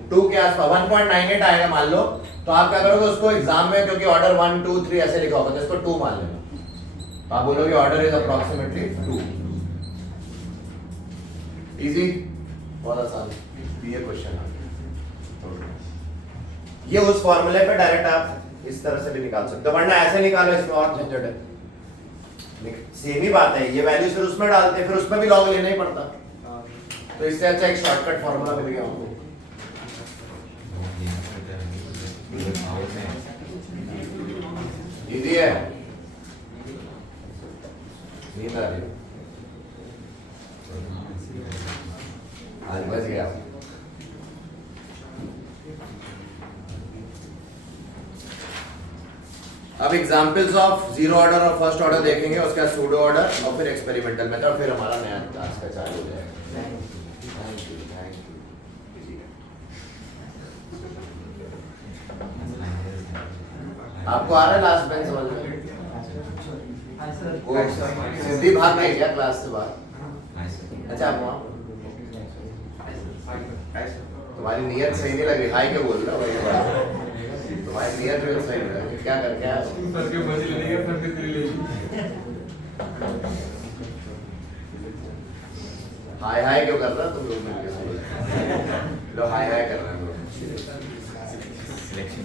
2 के आसपास, 1.98 आएगा मान लो। तो आप क्या करोगे, उसको एग्जाम में, क्योंकि ऑर्डर 1 2 3 ऐसे लिखा होगा, तो इसको 2 मान लेना, आप बोलोगे ऑर्डर इज अप्रोक्सीमेटली 2। इजी, बहुत आसान ये क्वेश्चन है। ये उस फॉर्मूले पे डायरेक्ट आप इस तरह से भी निकाल सकते हो, वरना ऐसे निकालो, इसमें और झंझट है। सेम ही बात है, ये वैल्यू फिर उसमें डालते हैं, फिर उसमें भी लॉग लेना ही पड़ता, तो इससे अच्छा एक शॉर्टकट फॉर्मूला मिल गया हमको। इजी है, नींद आ रही है, आज बच गया। अब एग्जांपल्स ऑफ जीरो ऑर्डर और फर्स्ट ऑर्डर देखेंगे, उसके बाद सूडो ऑर्डर और फिर एक्सपेरिमेंटल मेथड, और फिर हमारा नया क्लास का चालू हो जाएगा। Thank you. आपको आ रहा है लास्ट बेंच समझ में? वो सिद्धि भाग गई क्या क्लास से बाहर? अच्छा आप वहाँ तुम्हारी नियत सही नहीं लग रही, हाई क्यों बोल रहे हो? वही बात, तुम्हारी नियत भी सही नहीं लग रही, क्या करके आए? फर्स्ट के बजे लेने का फर्स्ट के तेरे ले हाय हाय क्यों कर रहा तुम लोग मिलके? लो हाय हाय कर रहे हैं सिलेक्शन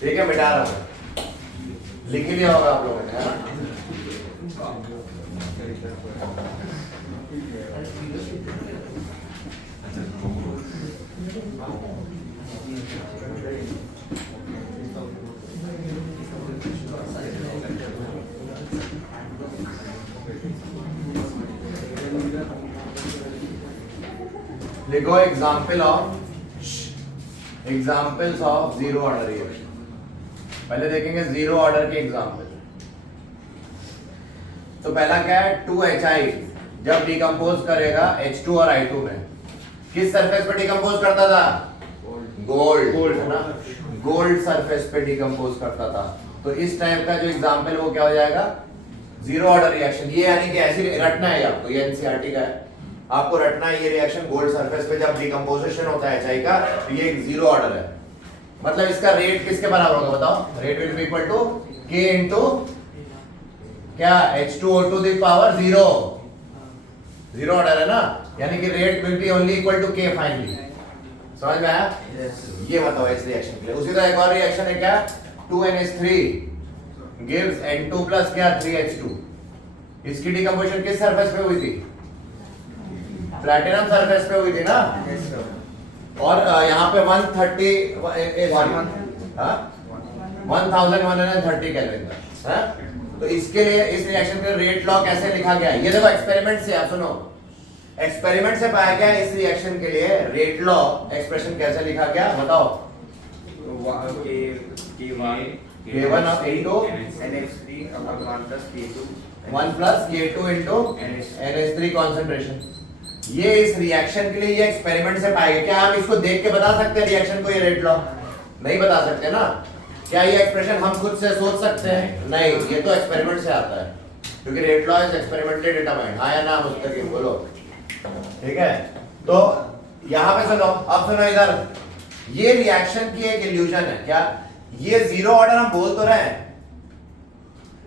ठीक है, मिटा रहा हूँ, लिख ही लिया होगा आप लोगों ने, है ना? लिखो examples of zero order reaction. पहले देखेंगे जीरो ऑर्डर के एग्जाम्पल। तो पहला क्या है, 2HI जब डिकम्पोज करेगा H2 और I2 में, किस सरफेस पे डिकम्पोज करता था? गोल्ड है ना, गोल्ड सरफेस पे डिकम्पोज करता था। तो इस टाइप का जो एग्जाम्पल वो क्या हो जाएगा? Zero order reaction. ये यानी कि ऐसी रटना है आपको, ये एनसीईआरटी का है, आपको रटना है ये रिएक्शन गोल्ड सरफेस पे जब डिकम्पोजिशन होता है HI का, तो ये एक जीरो ऑर्डर है। मतलब इसका रेट किसके बराबर होगा बताओ? Rate will be equal to K into क्या? H2O to the power 0। Zero order है ना, यानी कि rate will be only equal to K finally. समझ में आया? ये बताओ इस रिएक्शन के लिए। उसी तरह एक और रिएक्शन है क्या? 2NH3 gives N2 प्लस क्या? 3H2। इसकी डिकम्पोजिशन किस सरफेस पे हुई थी? प्लैटिनम सरफेस पे हुई थी ना। और यहाँ पे 1130 केल्विन था। तो इसके लिए इस रिएक्शन के रेट लॉ कैसे लिखा गया है? ये देखो एक्सपेरिमेंट से, आप सुनो, एक्सपेरिमेंट से पाया गया इस रिएक्शन के लिए रेट लॉ एक्सप्रेशन कैसे लिखा गया बताओ? K1 into NH3 upon 1 plus K2 1 plus K2 into NH3 concentration. ये इस रिएक्शन के लिए ये एक्सपेरिमेंट से पाएगा। क्या आप इसको देख के बता सकते हैं रिएक्शन को? ये रेट लॉ नहीं बता सकते ना। क्या ये एक्सप्रेशन हम खुद से सोच सकते हैं? नहीं, ये तो एक्सपेरिमेंट से आता है, क्योंकि rate law is experimentally determined. हाँ या ना मुस्तकिम बोलो, ठीक है? तो यहाँ पे सुनो, अब सुनो इधर, ये रिएक्शन की एक इल्यूजन है। क्या ये जीरो ऑर्डर हम बोल तो रहे हैं,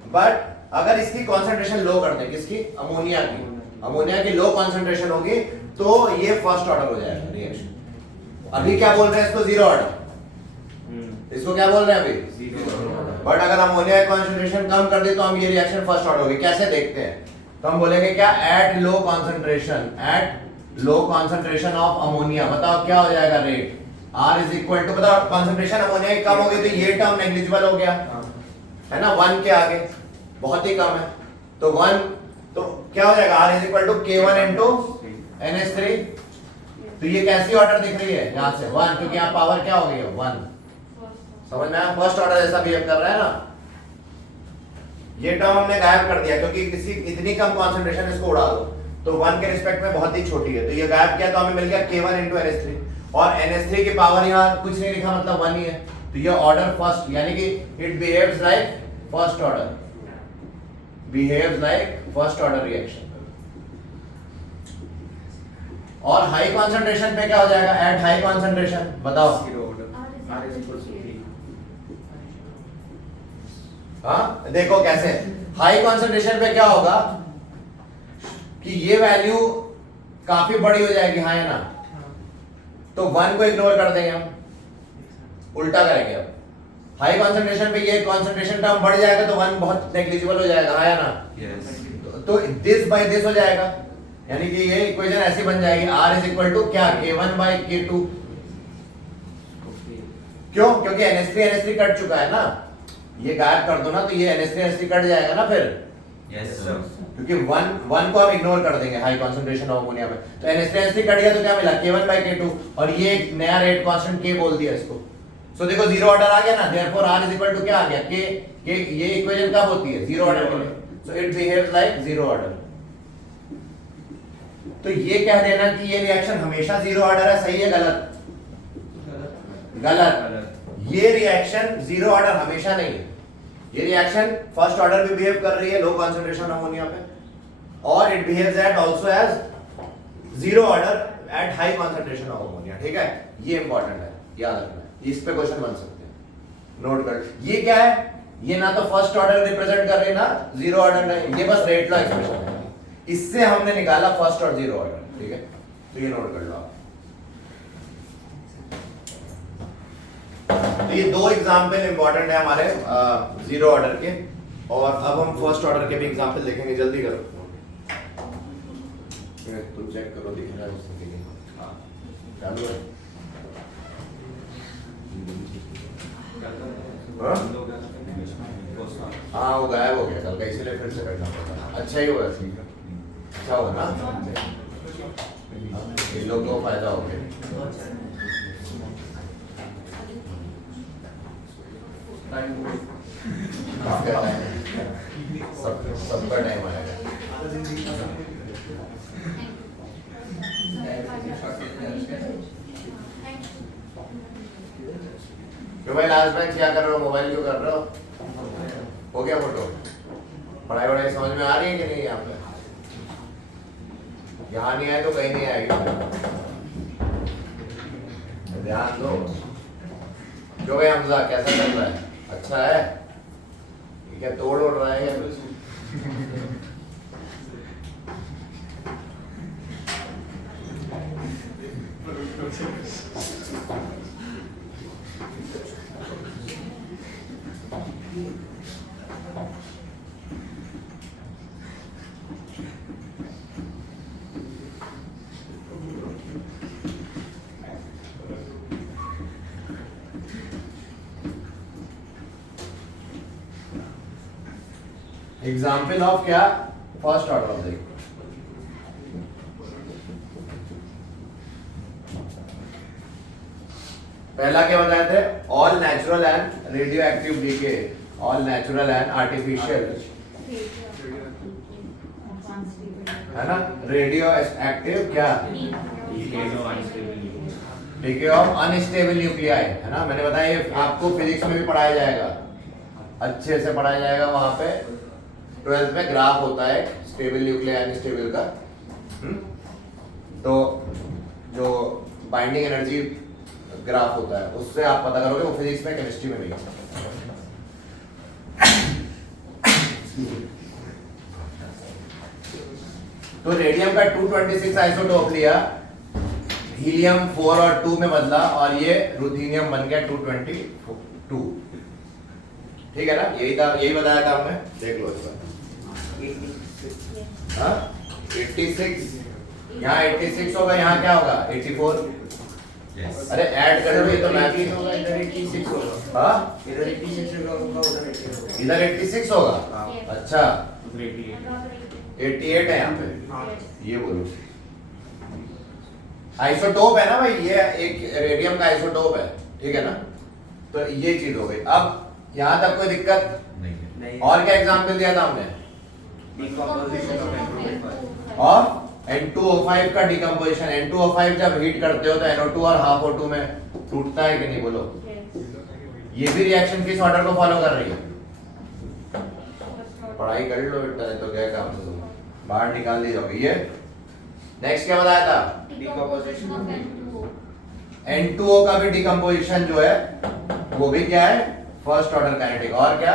बट अगर इसकी कॉन्सेंट्रेशन लो कर दें, किसकी? अमोनिया की। अमोनिया की लो कॉन्सेंट्रेशन होगी तो ये फर्स्ट ऑर्डर हो जाएगा रिएक्शन। अभी क्या बोल रहे हैं इसको? Zero order. इसको क्या बोल रहे हैं अभी? बट अगर अमोनिया की कॉन्सेंट्रेशन कम कर दे तो हम ये रिएक्शन फर्स्ट ऑर्डर होगी। कैसे देखते हैं? तो हम बोलेंगे क्या? At low concentration of ammonia, बताओ क्या हो जाएगा rate? R is equal to, बताओ कॉन्सेंट्रेशन अमोनिया की कम हो गई तो ये टर्म नेग्लिजिबल हो गया है ना, 1 के आगे बहुत ही कम है, तो 1, तो क्या हो जाएगा? R is equal to K1 into NH3। तो ये कैसी ऑर्डर दिख रही है यहाँ से? 1, क्योंकि यहाँ पावर क्या हो गई है? 1। समझ में आया? फर्स्ट ऑर्डर जैसा बिहेव कर रहा है ना। ये टर्म हमने गायब कर दिया क्योंकि किसी इतनी कम कॉन्सेंट्रेशन इसको उड़ा दो तो 1 के रिस्पेक्ट में बहुत ही छोटी है, तो ये गायब किया तो हमें मिल गया K1 इनटू NH3। और NH3 की पावर यहाँ कुछ नहीं लिखा, मतलब 1 ही है, तो ये ऑर्डर फर्स्ट, यानी कि it behaves like first order, behaves like first order reaction. और हाई कॉन्सेंट्रेशन पे क्या हो जाएगा? एट हाई कॉन्सेंट्रेशन बताओ। zero order. R is equal to 3. हाँ देखो कैसे हाई कॉन्सेंट्रेशन पे क्या होगा कि ये वैल्यू काफी बड़ी हो जाएगी, हाँ या ना? तो 1 को इग्नोर कर देंगे हम, उल्टा करेंगे। अब हाई कॉन्सेंट्रेशन पे ये कॉन्सेंट्रेशन टर्म बढ़ जाएगा तो 1 बहुत नेग्लिजिबल हो जाएगा, हाँ या ना? तो दिस बाय दिस हो जाएगा, यानी कि ये इक्वेशन ऐसी बन जाएगी, R इज इक्वल टू क्या? K1 bye K2। क्यों? क्योंकि NH3 कट चुका है ना, ये गायब कर दो ना तो ये NH3 कट जाएगा ना फिर। Yes sir. क्योंकि 1 को हम इग्नोर कर देंगे हाई कॉन्सेंट्रेशन ऑफ अमोनिया में, तो NH3 कट गया तो क्या मिला? K1 बाय K2, और ये एक नया रेट कांस्टेंट K बोल दिया इसको, सो देखो जीरो ऑर्डर आ गया ना, therefore r is equal to क्या आ गया के ये इक्वेशन कब होती है जीरो ऑर्डर के लिए, so it behaves like zero order. तो ये कह देना कि ये रिएक्शन हमेशा जीरो ऑर्डर है, सही है गलत? गलत। ये रिएक्शन जीरो ऑर्डर हमेशा नहीं है, ये रिएक्शन फर्स्ट ऑर्डर भी बिहेव कर रही है लो कंसंट्रेशन अमोनिया पे, और it behaves at also as zero order at high concentration of ammonia. ठीक है, ये इंपॉर्टेंट है, याद रखना, इस पे क्वेश्चन बन सकते हैं, नोट कर। ये क्या है, ये ना तो फर्स्ट ऑर्डर रिप्रेजेंट कर रही ना जीरो ऑर्डर नहीं, ये बस रेट लॉ एक्सप्रेशन है, इससे हमने निकाला फर्स्ट और जीरो ऑर्डर। ठीक है, तो ये नोट कर लो आप। तो ये दो एग्जाम्पल इंपॉर्टेंट है हमारे जीरो ऑर्डर के, और अब हम फर्स्ट ऑर्डर के भी एग्जाम्पल देखेंगे, जल्दी करो तो चेक करो, दिख रहा है उससे कि हाँ चालू है। हाँ वो गायब हो गया कल का, इसीलिए फिर से करना पड़ा। अच्छा ही हुआ, अच्छा हुआ ना, इन लोगों को फायदा हो गया। सबका टाइम आएगा। क्यों भाई लास्ट बेंच क्या कर रहे हो, मोबाइल क्यों कर रहे हो? हो गया फोटो? पढ़ाई वढ़ाई समझ में आ रही है कि नहीं? यहाँ पे यहाँ नहीं आए तो कहीं नहीं आएगी, ध्यान दो। क्यों भाई हमजा कैसा चल रहा है? अच्छा है? क्या तोड़ उड़ रहा है या एग्जाम्पल ऑफ क्या? फर्स्ट ऑर्डर ऑफ द पहला क्या बताए थे? All natural and radioactive decay, all natural and artificial, है ना? रेडियो एक्टिव क्या? डीके ऑफ अनस्टेबल न्यूक्लियाई, है ना? मैंने बताया ये आपको फिजिक्स में भी पढ़ाया जाएगा, अच्छे से पढ़ाया जाएगा। वहां पे 12th में ग्राफ होता है स्टेबल न्यूक्लियाई अनस्टेबल का। तो जो बाइंडिंग एनर्जी ग्राफ होता है उससे आप पता करोगे, वो फिजिक्स में केमिस्ट्री में नहीं। तो रेडियम का 226 आइसोटोप लिया, हीलियम 4 और 2 में बदला, और ये रुथेनियम बन गया 222। ठीक है ना? यही था, यही बताया था हमने, देख लो इस बार। हाँ 86, यहाँ 86 होगा, यहाँ क्या होगा 84। अरे ऐड कर लो, ये तो मैथ होगा, इधर 86 होगा। हाँ इधर 86 होगा, इधर 86 होगा। अच्छा 88 है यहाँ पे, ये बोलो। आइसोटोप है ना भाई, ये एक रेडियम का आइसोटोप है, ठीक है ना? तो ये चीज हो गई। अब यहाँ तक कोई दिक्कत नहीं। और क्या एग्जाम्पल दिया था हमने? और N2O5 का डिकम्पोजिशन। N2O5 जब हीट करते हो तो NO2 और हाफ O2 में टूटता है कि नहीं, बोलो? ये भी रिएक्शन किस ऑर्डर को फॉलो कर रही है? पढ़ाई कर लो बेटा, नहीं तो क्या काम से तुम बाहर निकाल दी जाओगे। ये नेक्स्ट क्या बताया था? N2O का भी डिकम्पोजिशन जो है वो भी क्या है? First order kinetic. और क्या?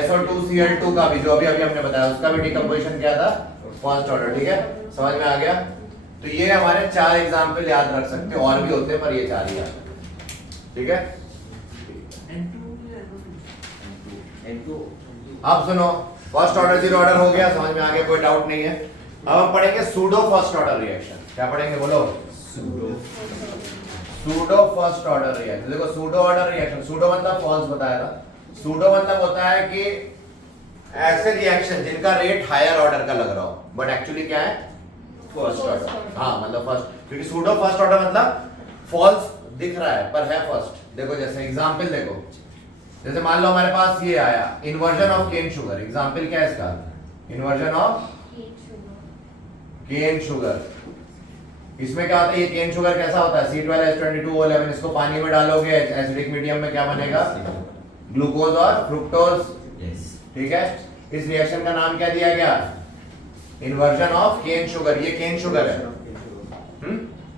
SO2Cl2 का भी, जो अभी हमने बताया, उसका भी डिकम्पोजिशन क्या था? First order. ठीक है, समझ में आ गया? तो ये हमारे 4 एग्जाम्पल याद रख सकते हो, और भी होते हैं पर ये 4 ही याद रखते। ठीक है, अब सुनो, फर्स्ट ऑर्डर जीरो ऑर्डर हो गया, समझ में आ गया, कोई डाउट नहीं है। अब हम पढ़ेंगे सूडो फर्स्ट ऑर्डर रिएक्शन। क्या पढ़ेंगे बोलो? Pseudo first order reaction. देखो सूडो ऑर्डर रिएक्शन, सूडो मतलब फॉल्स बताया था। सूडो मतलब होता है कि ऐसे रिएक्शन जिनका रेट हायर ऑर्डर का लग रहा हो, बट एक्चुअली क्या है? First order. हाँ मतलब फर्स्ट, क्योंकि सूडो फर्स्ट ऑर्डर मतलब फॉल्स दिख रहा है पर है फर्स्ट। देखो जैसे एग्जांपल देखो, जैसे मान लो हमारे पास ये आया inversion of cane sugar. Example क्या है इसका? Inversion of cane sugar. इसमें क्या होता है? ये केन शुगर कैसा होता है? C12H22O11। इसको पानी में डालोगे एसिडिक मीडियम में, क्या बनेगा? ग्लूकोज और फ्रुक्टोज। ठीक है, इस रिएक्शन का नाम क्या दिया गया? Inversion of cane sugar. ये केन शुगर है।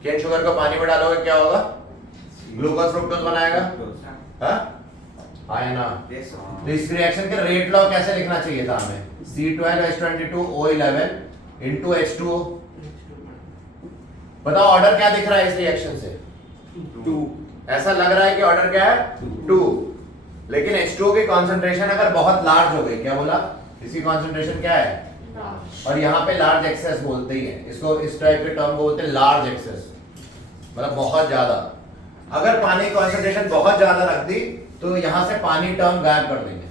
केन शुगर को पानी में डालोगे क्या होगा? ग्लूकोज फ्रुक्टोज बनाएगा। हाँ आया ना? तो इस रिएक्शन के रेट लॉ कैसे लिखना चाहिए था हमें? C12H22O11 into H2O। बताओ ऑर्डर क्या दिख रहा है इस रिएक्शन से? 2। ऐसा लग रहा है कि ऑर्डर क्या है? 2। लेकिन H2O की कॉन्सेंट्रेशन अगर बहुत लार्ज हो गई, क्या बोला? इसकी कॉन्सेंट्रेशन क्या है? और यहाँ पे लार्ज एक्सेस बोलते ही है इसको। इस टाइप के टर्म बोलते हैं लार्ज एक्सेस, मतलब बहुत ज्यादा। अगर पानी कॉन्सेंट्रेशन बहुत ज्यादा रख दी तो यहाँ से पानी टर्म गायब कर देंगे।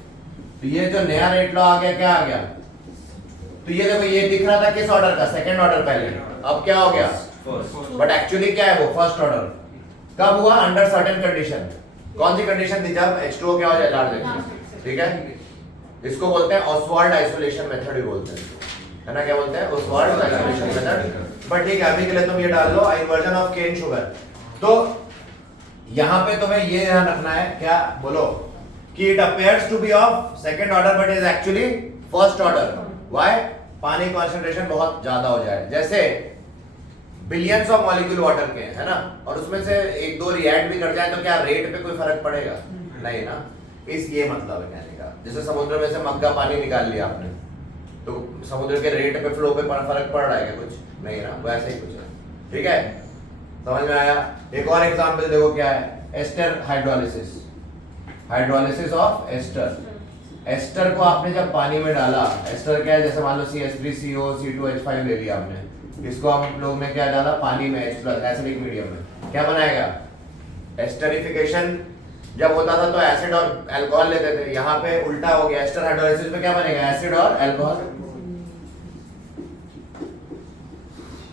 तो ये जो नया रेट लॉ आ गया, क्या आ गया? तो ये देखो, ये दिख रहा था किस ऑर्डर का? सेकंड ऑर्डर पहले। अब क्या हो गया? बट एक्चुअली क्या है वो? First order. कब हुआ? Under certain condition. कौन सी कंडीशन थी? जब H2O क्या हो जाए? Large access. ठीक है, इसको बोलते हैं ऑसवाल्ड आइसोलेशन मेथड भी बोलते हैं, है ना? क्या बोलते हैं? Oswald isolation method. बट ठीक है, अभी के लिए तुम ये डाल लो इन्वर्जन ऑफ केन शुगर। तो यहां पे तुम्हें ये ध्यान रखना है, क्या बोलो? कि it appears to be of second order but is actually first order. Why? पानी कॉन्सेंट्रेशन बहुत ज्यादा हो जाए। जैसे बिलियंस ऑफ मॉलिक्यूल वाटर के, है ना, और उसमें से एक दो रिएक्ट भी कर जाए तो क्या रेट पे कोई फर्क पड़ेगा? नहीं ना। इस ये मतलब है कहने का। जैसे समुद्र में से मग्गा पानी निकाल लिया आपने, तो समुद्र के रेट पे, फ्लो पे फर्क पड़ रहा है क्या? कुछ नहीं ना, वैसे ही कुछ है। ठीक है, समझ में आया? एक और एग्जांपल देखो क्या है? Ester hydrolysis. Hydrolysis of ester. Ester को आपने जब पानी में डाला, एस्टर क्या है? जैसे मान लो CH3CO C2H5 ले लिया आपने, इसको हम लोग ने क्या डाला? पानी में H+ एसिडिक मीडियम में, क्या बनाएगा? एस्टरिफिकेशन जब होता था तो एसिड और अल्कोहल लेते थे, यहाँ पे उल्टा हो गया। एस्टर हाइड्रोलिसिस में क्या बनेगा? एसिड और अल्कोहल।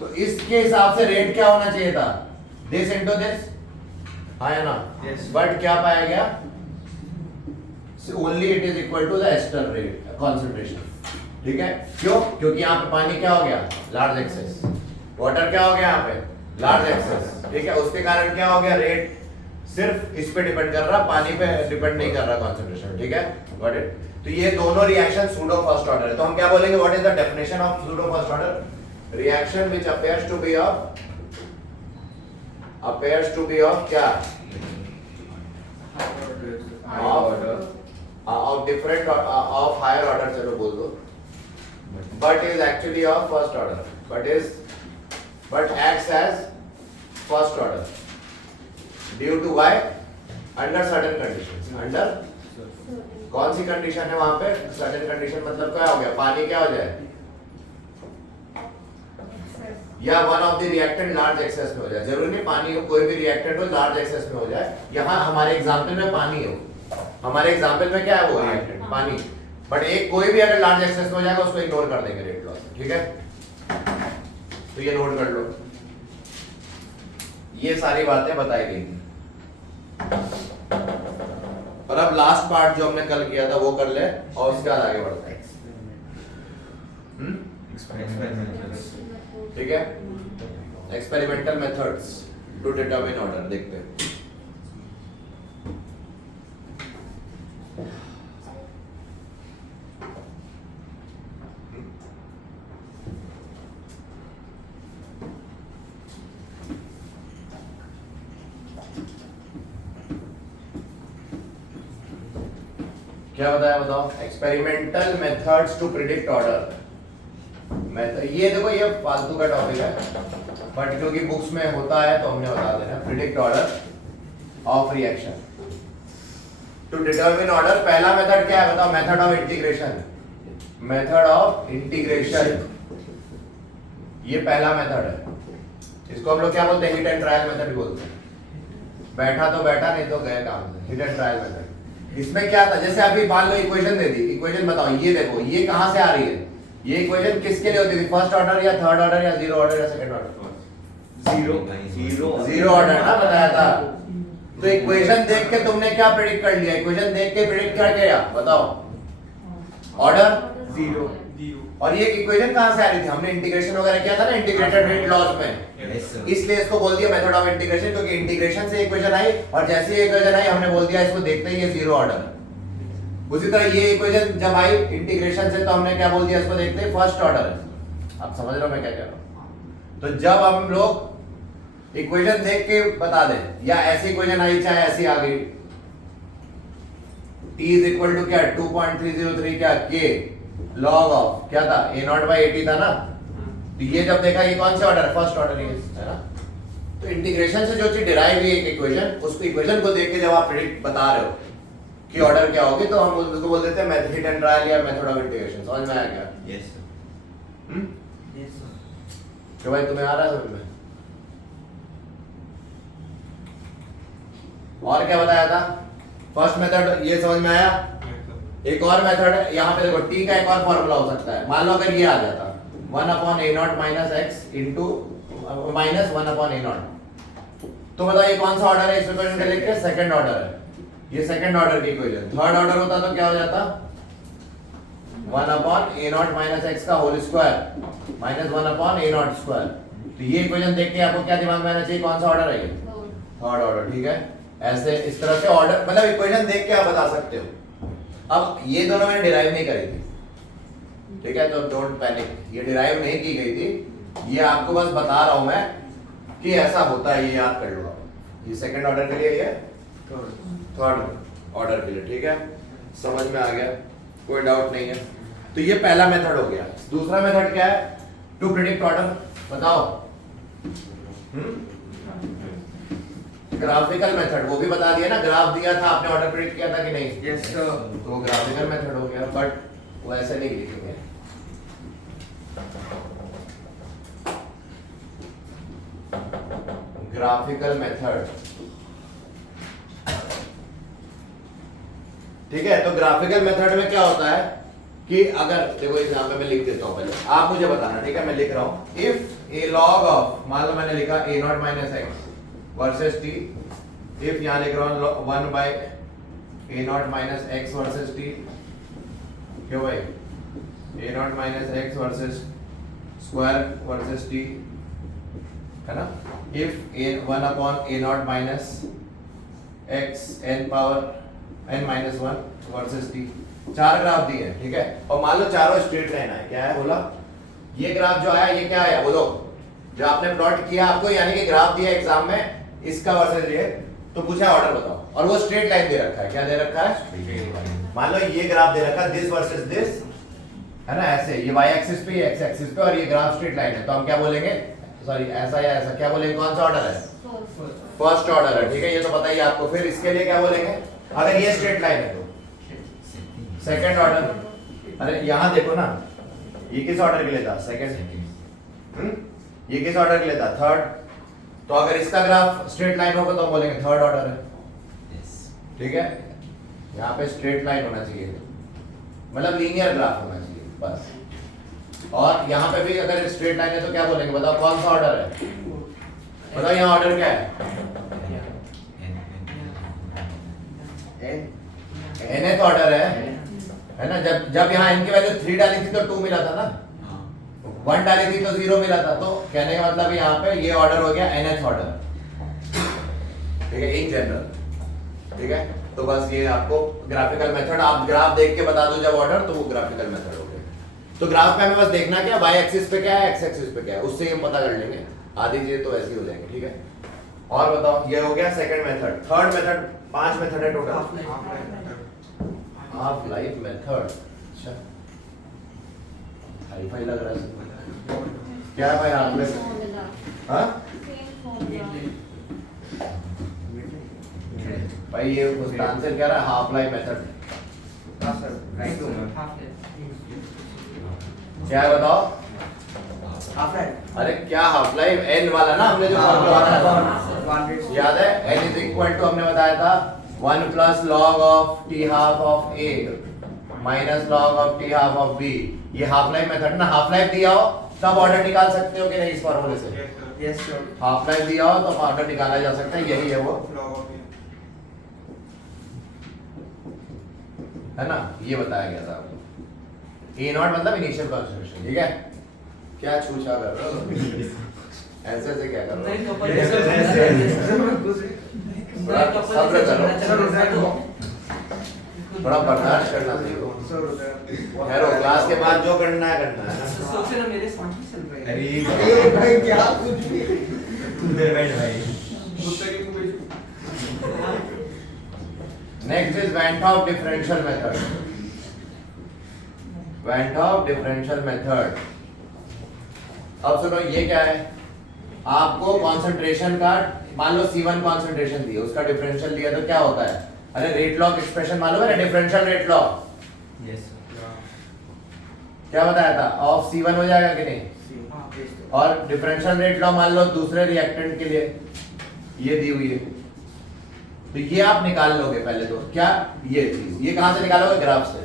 तो इसके हिसाब से रेट क्या होना चाहिए था? दिस इनटू दिस, हाँ या ना? बट क्या पाया गया? Only it is equal to the ester rate concentration. ठीक है, क्यों? क्योंकि यहाँ पे पानी क्या हो गया? Large access. वाटर क्या हो गया? यहाँ पे लार्ज एक्सेस। ठीक है, उसके कारण क्या हो गया? रेट सिर्फ इस पे डिपेंड कर रहा, पानी पे डिपेंड नहीं कर रहा कॉन्सेंट्रेशन। ठीक है, गॉट इट? तो ये दोनों रिएक्शन सूडो फर्स्ट ऑर्डर है। तो हम क्या बोलेंगे? What is the definition of pseudo first order? Reaction which appears to be of क्या? of different of higher order, चलो बोल दो, but is actually of first order, but acts as first order due to why? Under certain conditions। under कौन सी condition है वहां पे? certain condition मतलब क्या हो गया? पानी क्या हो जाए? या one of the reactant large access में हो जाए। जरूरी नहीं पानी हो, कोई भी रिएक्टेंट हो लार्ज एक्सेस में हो जाए। यहाँ हमारे एग्जांपल में पानी हो, हमारे एग्जांपल में क्या है वो? रिएक्टेंट पानी। बट एक कोई भी अगर लार्ज एक्सेस में हो जाएगा उसको इग्नोर कर देंगे रेट लॉ। ठीक है, तो ये नोट कर लो, ये सारी बातें बताई गई थी। और अब लास्ट पार्ट जो हमने कल किया था वो कर ले और उसके बाद आगे बढ़ते हैं। ठीक है, experimental methods to determine order देखते हैं। क्या बताया? बताओ। Experimental methods to predict order. ये देखो, ये फालतू का टॉपिक है, बट क्योंकि बुक्स में होता है तो हमने बता देना। Predict order of reaction to determine order. पहला मेथड क्या है बताओ? Method of integration. Method of integration, ये पहला मेथड है। इसको हम लोग क्या बोलते हैं? हिट एंड ट्रायल मेथड बोलते हैं। बैठा तो बैठा, नहीं तो गए काम से। Hit and trial method. इसमें क्या था? जैसे अभी मान लो इक्वेशन दे दी, इक्वेशन बताओ। ये देखो, ये कहां से आ रही है? ये इक्वेशन किसके लिए होती थी? फर्स्ट ऑर्डर या थर्ड ऑर्डर या जीरो ऑर्डर या सेकंड ऑर्डर? जीरो ऑर्डर ना बताया था। तो इक्वेशन देख के तुमने क्या प्रेडिक्ट कर लिया? इक्वेशन देख के प्रेडिक्ट क्या किया बताओ? ऑर्डर जीरो और ये इक्वेशन कहां से आ रही थी? हमने इंटीग्रेशन वगैरह किया था ना इंटीग्रेटेड रेट लॉज में, इसलिए इसको बोल दिया मेथड ऑफ इंटीग्रेशन, क्योंकि इंटीग्रेशन से इक्वेशन आई और जैसे ही इक्वेशन आई हमने बोल दिया इसको देखते ही ये जीरो ऑर्डर। उसी तरह ये इक्वेशन जब आई इंटीग्रेशन से तो हमने क्या बोल दिया इसको देखते ही फर्स्ट ऑर्डर है। आप समझ रहे हो मैं क्या कह रहा हूं? तो जब हम लोग इक्वेशन देख के बता दें या ऐसी इक्वेशन आई चाहे ऐसी आ गई, t इज इक्वल टू क्या 2.303 क्या k log ऑफ क्या था a0/80 था ना, तो ये जब देखा ये कौन सा ऑर्डर है? फर्स्ट ऑर्डर है ना। तो इंटीग्रेशन से जो चीज डिराइव हुई एक इक्वेशन, उसको इक्वेशन को देख के जब आप प्रेडिक्ट बता रहे हो कि ऑर्डर क्या होगी तो हम उसको बोल देते हैं मेथड हिट एंड ट्रायल या मेथड ऑफ इंटीग्रेशन। समझ में आया क्या? यस तो भाई तुम्हें आ रहा है समझ में? और क्या बताया था? फर्स्ट मेथड ये समझ में आया? एक और मेथड यहाँ पे देखो, t का एक और फॉर्मूला हो सकता है। मान लो अगर ये आ जाता 1/a0 minus x into minus 1/a0, तो बताओ ये कौन सा ऑर्डर है? इस इक्वेशन का लिख के सेकंड ऑर्डर है, ये सेकंड ऑर्डर की इक्वेशन। थर्ड ऑर्डर होता तो क्या हो जाता? 1/a0 माइनस x का whole square minus 1/a0 square. तो ये इक्वेशन देख के आपको क्या दिमाग में आना चाहिए? कौन सा ऑर्डर है ये? Third order. ठीक है, ऐसे इस तरह से ऑर्डर मतलब इक्वेशन देख के आप बता सकते हो। अब ये दोनों मैंने डिराइव नहीं करी थी, ठीक है, तो डोंट पैनिक, ये डिराइव नहीं की गई थी, ये आपको बस बता रहा हूं मैं कि ऐसा होता है, ये याद कर लो आप। ये सेकंड ऑर्डर के लिए, ये थर्ड ऑर्डर के लिए। ठीक है, समझ में आ गया? कोई डाउट नहीं है? तो ये पहला मेथड हो गया। दूसरा मेथड क्या है? To predict order. बताओ। ग्राफिकल मेथड, वो भी बता दिया ना, ग्राफ दिया था आपने, ऑर्डर प्रेडिक्ट किया था कि नहीं? Yes sir. तो ग्राफिकल मेथड हो गया, बट वो ऐसे नहीं लिखेंगे। ग्राफिकल मेथड, ठीक है। तो ग्राफिकल मेथड में क्या होता है कि अगर देखो इस यहाँ पे मैं लिख देता हूं, पहले आप मुझे बताना, ठीक है? मैं लिख रहा हूं, इफ ए लॉग ऑफ, मान लो मैंने लिखा a0 minus x versus t, if यहां लिख रहा हूं 1/a0 minus x versus t, क्यों भाई? a0 minus x versus square versus t, है ना? If 1/a0 minus x n power n minus 1 versus t, चार ग्राफ दिए हैं, ठीक है? और मान लो चारों स्ट्रेट लाइन है। क्या है बोला? ये ग्राफ जो आया ये क्या आया बोलो? जो आपने प्लॉट किया आपको, यानी कि ग्राफ दिया एग्जाम में इसका वर्सेस ये, तो पूछा ऑर्डर बताओ, और वो स्ट्रेट लाइन दे रखा है। क्या दे रखा है? मान लो ये ग्राफ दे रखा है दिस वर्सेस दिस, है ना? ऐसे ये y एक्सिस पे, x एक्सिस पे, और ये ग्राफ स्ट्रेट लाइन है, तो हम क्या बोलेंगे? सॉरी ऐसा या ऐसा, क्या बोलेंगे? कौन सा ऑर्डर है? फर्स्ट ऑर्डर है, ठीक है, ये तो पता ही आपको। फिर इसके लिए क्या बोलेंगे? अगर ये स्ट्रेट लाइन है तो सेकंड ऑर्डर। अरे यहां देखो ना, ये किस ऑर्डर के लिए था? सेकंड। ये किस ऑर्डर के लिए था? थर्ड। तो अगर इसका ग्राफ स्ट्रेट लाइन होगा तो हम बोलेंगे थर्ड ऑर्डर है, ठीक है? यहाँ पे स्ट्रेट लाइन होना चाहिए, मतलब लीनियर ग्राफ होना चाहिए बस। और यहाँ पे भी अगर स्ट्रेट लाइन है तो क्या बोलेंगे? बताओ कौन सा ऑर्डर है? बताओ यहाँ ऑर्डर क्या है? nth ऑर्डर है ना? जब यहाँ n की वैल्यू 3 डाली थी तो 2 मिला था ना, 1 डाली थी तो 0 मिला था। तो कहने का मतलब यहाँ पे ये ऑर्डर हो गया nth ऑर्डर, ठीक है, इन जनरल, ठीक है? तो बस ये आपको ग्राफिकल मेथड, आप ग्राफ देख के बता दो जब ऑर्डर, तो वो ग्राफिकल मेथड हो गया। तो ग्राफ पे हमें बस देखना क्या, y एक्सिस पे क्या है, x एक्सिस पे क्या है, उससे हम पता कर लेंगे। आधी चीजें तो ऐसी हो जाएंगी, ठीक है? और बताओ, ये हो गया second method. Third method, 5 method है टोटल। हाफ लाइफ मेथड, अच्छा हाई फाई लग रहा है। क्या है भाई हाफ लाइफ? हाँ भाई ये उसका आंसर क्या रहा है? Half life method. हाँ सर, राइट हूँ मैं। क्या है बताओ? Half life. अरे क्या हाफ लाइफ? एन वाला ना, हमने जो फॉर्मूला बताया याद है? एन इज इक्वल टू हमने बताया था 1 plus log of T half of A minus log of T half of B. ये हाफ लाइफ मेथड ना, हाफ लाइफ दिया हो तब ऑर्डर निकाल सकते हो कि नहीं इस फॉर्मूले से? Yes sir. हाफ लाइफ दिया हो तो ऑर्डर निकाला जा सकता है, यही है वो। है ना, ये बताया गया था आपको। ए नॉट मतलब इनिशियल कॉन्सेंट्रेशन, ठीक है। क्या छूछा कर रहे हो? ऐसे क्या कर रहे हो? थोड़ा सब्र करो, थोड़ा बर्दाश्त करना सीखो। खैर क्लास के बाद जो करना है करना है ना। सोचे ना मेरे साथ ही चल रहा है। अरे भाई क्या कुछ भी। तू देर बैठ भाई। कुत्ते की मुंह next is Van Hoff differential method. Van Hoff differential method. अब सुनो ये क्या है, आपको कंसंट्रेशन का मान लो C1 कंसंट्रेशन दी है, उसका डिफरेंशियल दिया तो क्या होता है? अरे रेट लॉ एक्सप्रेशन मालूम है, डिफरेंशियल रेट लॉ यस क्या बताया था? ऑफ C1 हो जाएगा कि नहीं? और डिफरेंशियल रेट लॉ मान लो दूसरे रिएक्टेंट के लिए ये दी हुई है, तो ये आप निकाल लोगे पहले तो। क्या ये चीज, ये कहां से निकालोगे? ग्राफ से।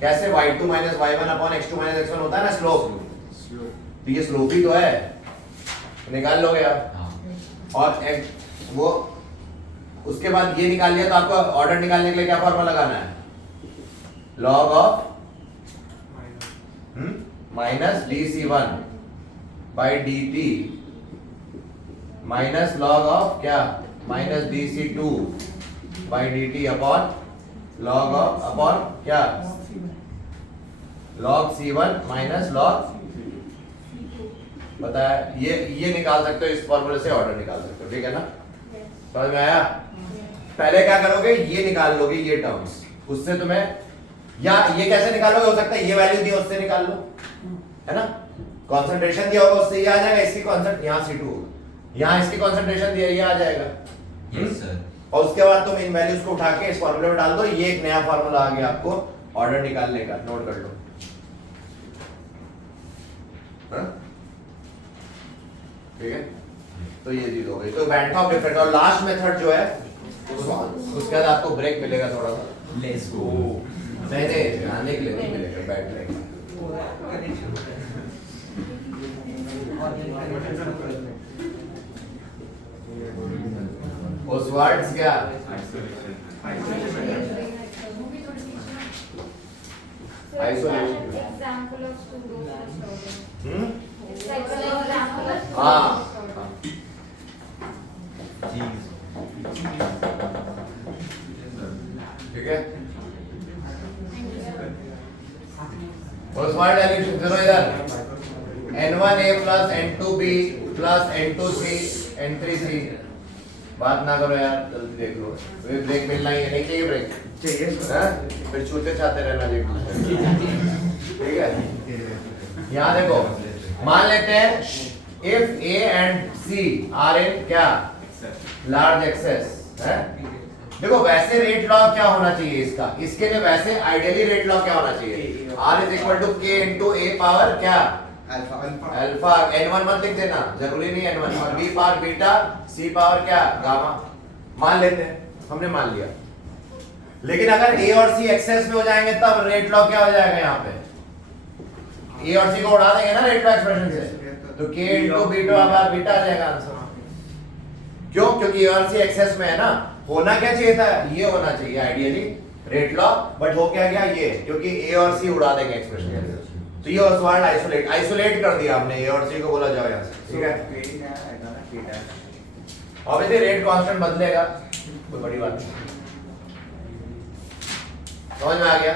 कैसे? y2 minus y1 upon x2 minus x1 होता है ना, स्लोप। तो ये स्लोप ही तो है, निकाल लोगे आप। और वो उसके बाद ये निकाल लिया तो आपको ऑर्डर निकालने के लिए क्या फॉर्मूला लगाना है? Log of minus dc1 by dt minus log of क्या? Minus dc2 by dt upon log of upon क्या? लॉग c1 माइनस लॉग, बताया। ये निकाल सकते हो, इस फॉर्मूले से ऑर्डर निकाल सकते हो, ठीक है ना? समझ में आया? पहले क्या करोगे? ये निकाल लोगे ये टर्म्स, उससे तुम्हें, या ये कैसे निकालोगे? हो सकता है ये वैल्यू दी उससे निकाल लो, है ना? कंसंट्रेशन दिया होगा उससे ये आ जाएगा, इसकी कॉन्सेंट्रेशन यहाँ C2 होगा, यहाँ इसकी कंसंट्रेशन दिया ये आ जाएगा। Yes sir. और उसके बाद तुम इन वैल्यूज को उठा के इस फॉर्मूले में डाल दो, ये एक नया फॉर्मूला आ गया आपको ऑर्डर निकालने का, नोट कर लो। ठीक है, तो ये चीज हो गई। तो Van Hoff डिफरेंट, और लास्ट मेथड जो है उसके बाद आपको ब्रेक मिलेगा थोड़ा सा। Let's go. नहीं आने के लिए नहीं मिलेगा, बैठ जाएगा। ओसवाल्ड्स क्या? Example of pseudo. It's like an example of हाँ ठीक है। ओसवाल्ड एडिशन सुनो इधर, N1A plus N2B plus N2C N3C। बात ना करो यार, जल्दी देख लो, ब्रेक मिलना ही है, नहीं चाहिए ब्रेक? चाहिए हाँ? फिर छूते छाते रहना चाहिए, ठीक है। यहाँ देखो, मान लेते हैं if A and C are in क्या? लार्ज एक्सेस है। देखो वैसे रेट लॉ क्या होना चाहिए इसका, इसके लिए वैसे आइडियली रेट लॉ क्या होना चाहिए? R is equal to K into A power क्या? अल्फा। N1 मत लिख देना, जरूरी नहीं N1, और B power beta, C power क्या? गामा। मान लेते हैं, हमने मान लिया। लेकिन अगर A और C एक्सेस में हो जाएंगे तब रेट लॉ क्या हो जाएगा? यहाँ पे A और C को उड़ा देंगे ना रेट लॉ एक्सप्रेशन से, तो K into beta power beta आ जाएगा आंसर। क्यों? क्योंकि A और C एक्सेस में है ना। होना क्या चाहिए था? ये होना चाहिए आइडियली रेट लॉ, बट हो क्या गया ये, क्योंकि A और C उड़ा देंगे एक्सप्रेशन। तो ये ओसवाल्ड आइसोलेट कर दिया हमने, A और C को बोला जाओ यहाँ से, ठीक है। ऑब्वियसली रेट कांस्टेंट बदलेगा, कोई बड़ी बात नहीं। समझ में आ गया?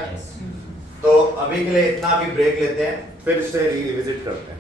तो अभी के लिए इतना, अभी ब्रेक लेते हैं, फिर से रिविजिट करते हैं।